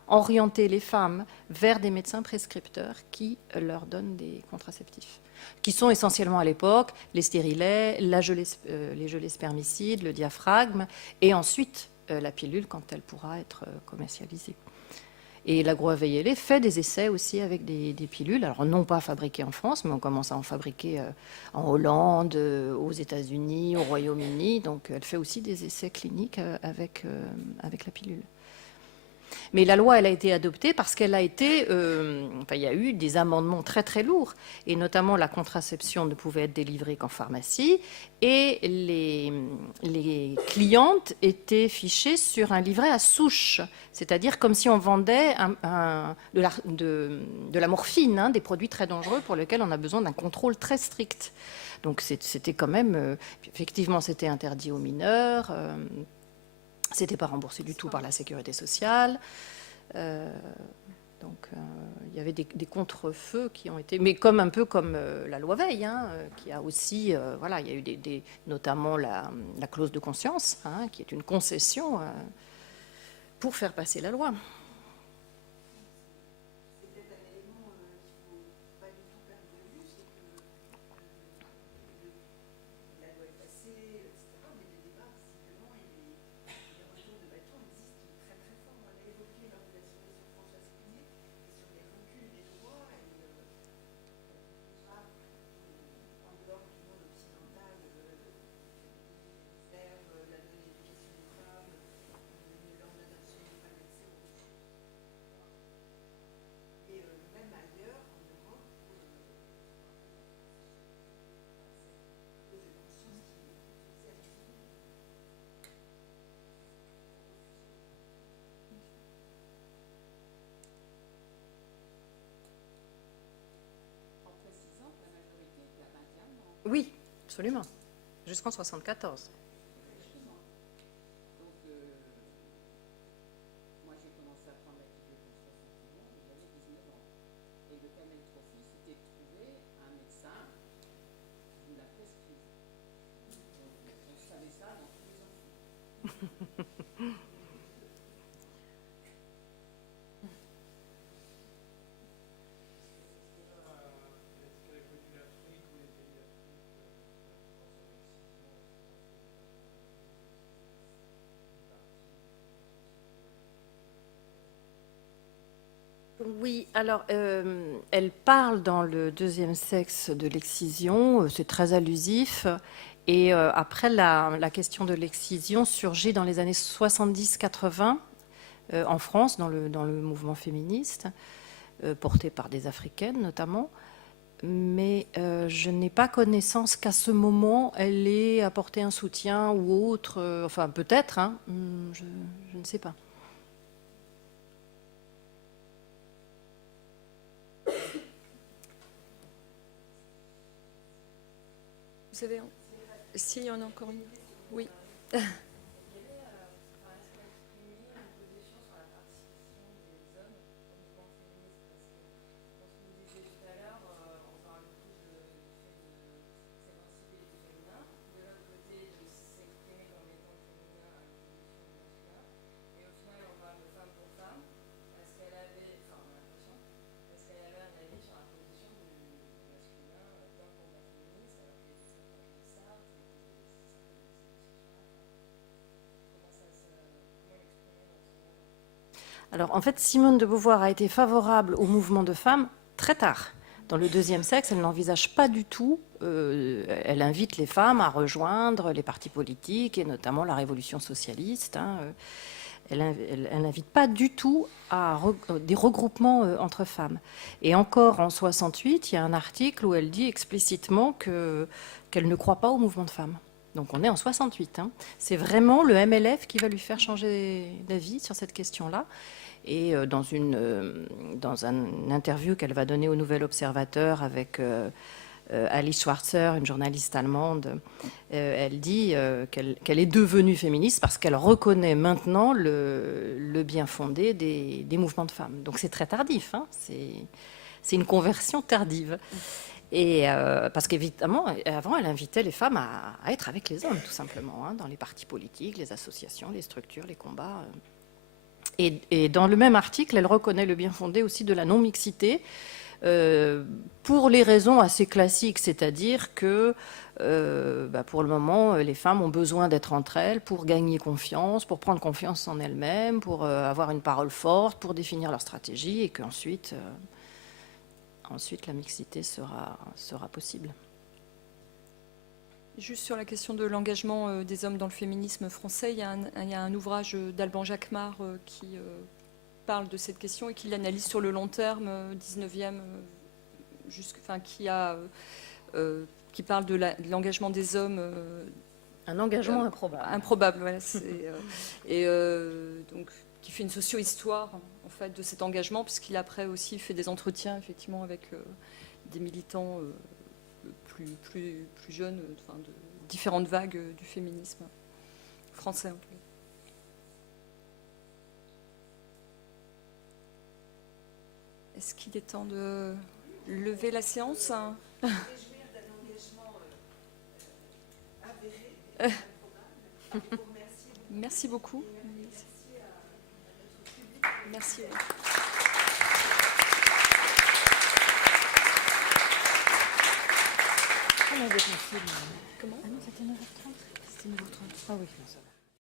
orienter les femmes vers des médecins prescripteurs qui leur donnent des contraceptifs, qui sont essentiellement à l'époque les stérilets, les gelées spermicides, le diaphragme, et ensuite la pilule quand elle pourra être commercialisée. Et l'Agro-AVLE fait des essais aussi avec des pilules, alors non pas fabriquées en France, mais on commence à en fabriquer en Hollande, aux États-Unis, au Royaume-Uni. Donc elle fait aussi des essais cliniques avec la pilule. Mais la loi, elle a été adoptée parce qu'elle a été... il y a eu des amendements très très lourds, et notamment la contraception ne pouvait être délivrée qu'en pharmacie, et les clientes étaient fichées sur un livret à souche, c'est-à-dire comme si on vendait de la morphine, hein, des produits très dangereux pour lesquels on a besoin d'un contrôle très strict. Donc c'était quand même... effectivement, c'était interdit aux mineurs... c'était pas remboursé du tout par la sécurité sociale. Donc, il y avait des contre-feux qui ont été... Mais un peu comme la loi Veil, hein, qui a aussi... il y a eu notamment la clause de conscience, hein, qui est une concession pour faire passer la loi. C'est peut-être un élément qu'il ne faut pas du tout perdre de vue, c'est que la loi est passée, etc. Mais le débat, visiblement, les retours de bâton existent très très fort. On l'a évoqué lors de la soirée sur Françoise Cluzet, et sur les reculs des droits, et déjà, en dehors du monde occidental, réserve la non-éducation des femmes, ne leur donne absolument pas d'accès aux ressources. Et même ailleurs, en Europe, de conscience qui est assez En précisant que la majorité était à 21 ans. Oui, absolument. Jusqu'en 74. Donc, moi j'ai commencé à prendre la pilule en 61 ans et j'avais 19 ans. Et le caméltrophie, c'était de trouver un médecin qui vous la prescrive. Donc, on savait ça dans tous les enfants. Oui, alors elle parle dans le deuxième sexe de l'excision, c'est très allusif. Et après, la question de l'excision surgit dans les années 70-80 en France, dans le mouvement féministe, porté par des Africaines notamment. Mais je n'ai pas connaissance qu'à ce moment, elle ait apporté un soutien ou autre. Enfin, peut-être, hein, je ne sais pas. Vous savez, s'il y en a encore une. Oui. Alors, en fait, Simone de Beauvoir a été favorable au mouvement de femmes très tard. Dans le deuxième sexe, elle n'envisage pas du tout, elle invite les femmes à rejoindre les partis politiques, et notamment la révolution socialiste. Elle n'invite pas du tout à des regroupements entre femmes. Et encore en 68, il y a un article où elle dit explicitement qu'elle ne croit pas au mouvement de femmes. Donc on est en 68. C'est vraiment le MLF qui va lui faire changer d'avis sur cette question-là. Et dans un interview qu'elle va donner au Nouvel Observateur avec Alice Schwarzer, une journaliste allemande, elle dit qu'elle est devenue féministe parce qu'elle reconnaît maintenant le bien fondé des mouvements de femmes. Donc c'est très tardif, c'est une conversion tardive. Et parce qu'évidemment, avant, elle invitait les femmes à être avec les hommes, tout simplement, dans les partis politiques, les associations, les structures, les combats. Et dans le même article, elle reconnaît le bien fondé aussi de la non-mixité, pour les raisons assez classiques, c'est-à-dire que pour le moment, les femmes ont besoin d'être entre elles pour gagner confiance, pour prendre confiance en elles-mêmes, pour avoir une parole forte, pour définir leur stratégie, et qu'ensuite la mixité sera possible. Juste sur la question de l'engagement des hommes dans le féminisme français, il y a un ouvrage d'Alban Jacquemart qui parle de cette question et qui l'analyse sur le long terme, 19e, qui parle de l'engagement des hommes. Un engagement improbable. Improbable, voilà. Donc, qui fait une socio-histoire en fait, de cet engagement, puisqu'il après aussi fait des entretiens effectivement avec des militants plus jeunes, de différentes vagues du féminisme français. En tout cas. Est-ce qu'il est temps de lever la séance ? Je vais réjouir d'un engagement avéré, improbable. Je vous remercie. Merci beaucoup. Merci à notre public. Merci. On avait pensé... Comment ? Ah non, c'était 9h30. C'était 9h30. Ah oui, non, ça va.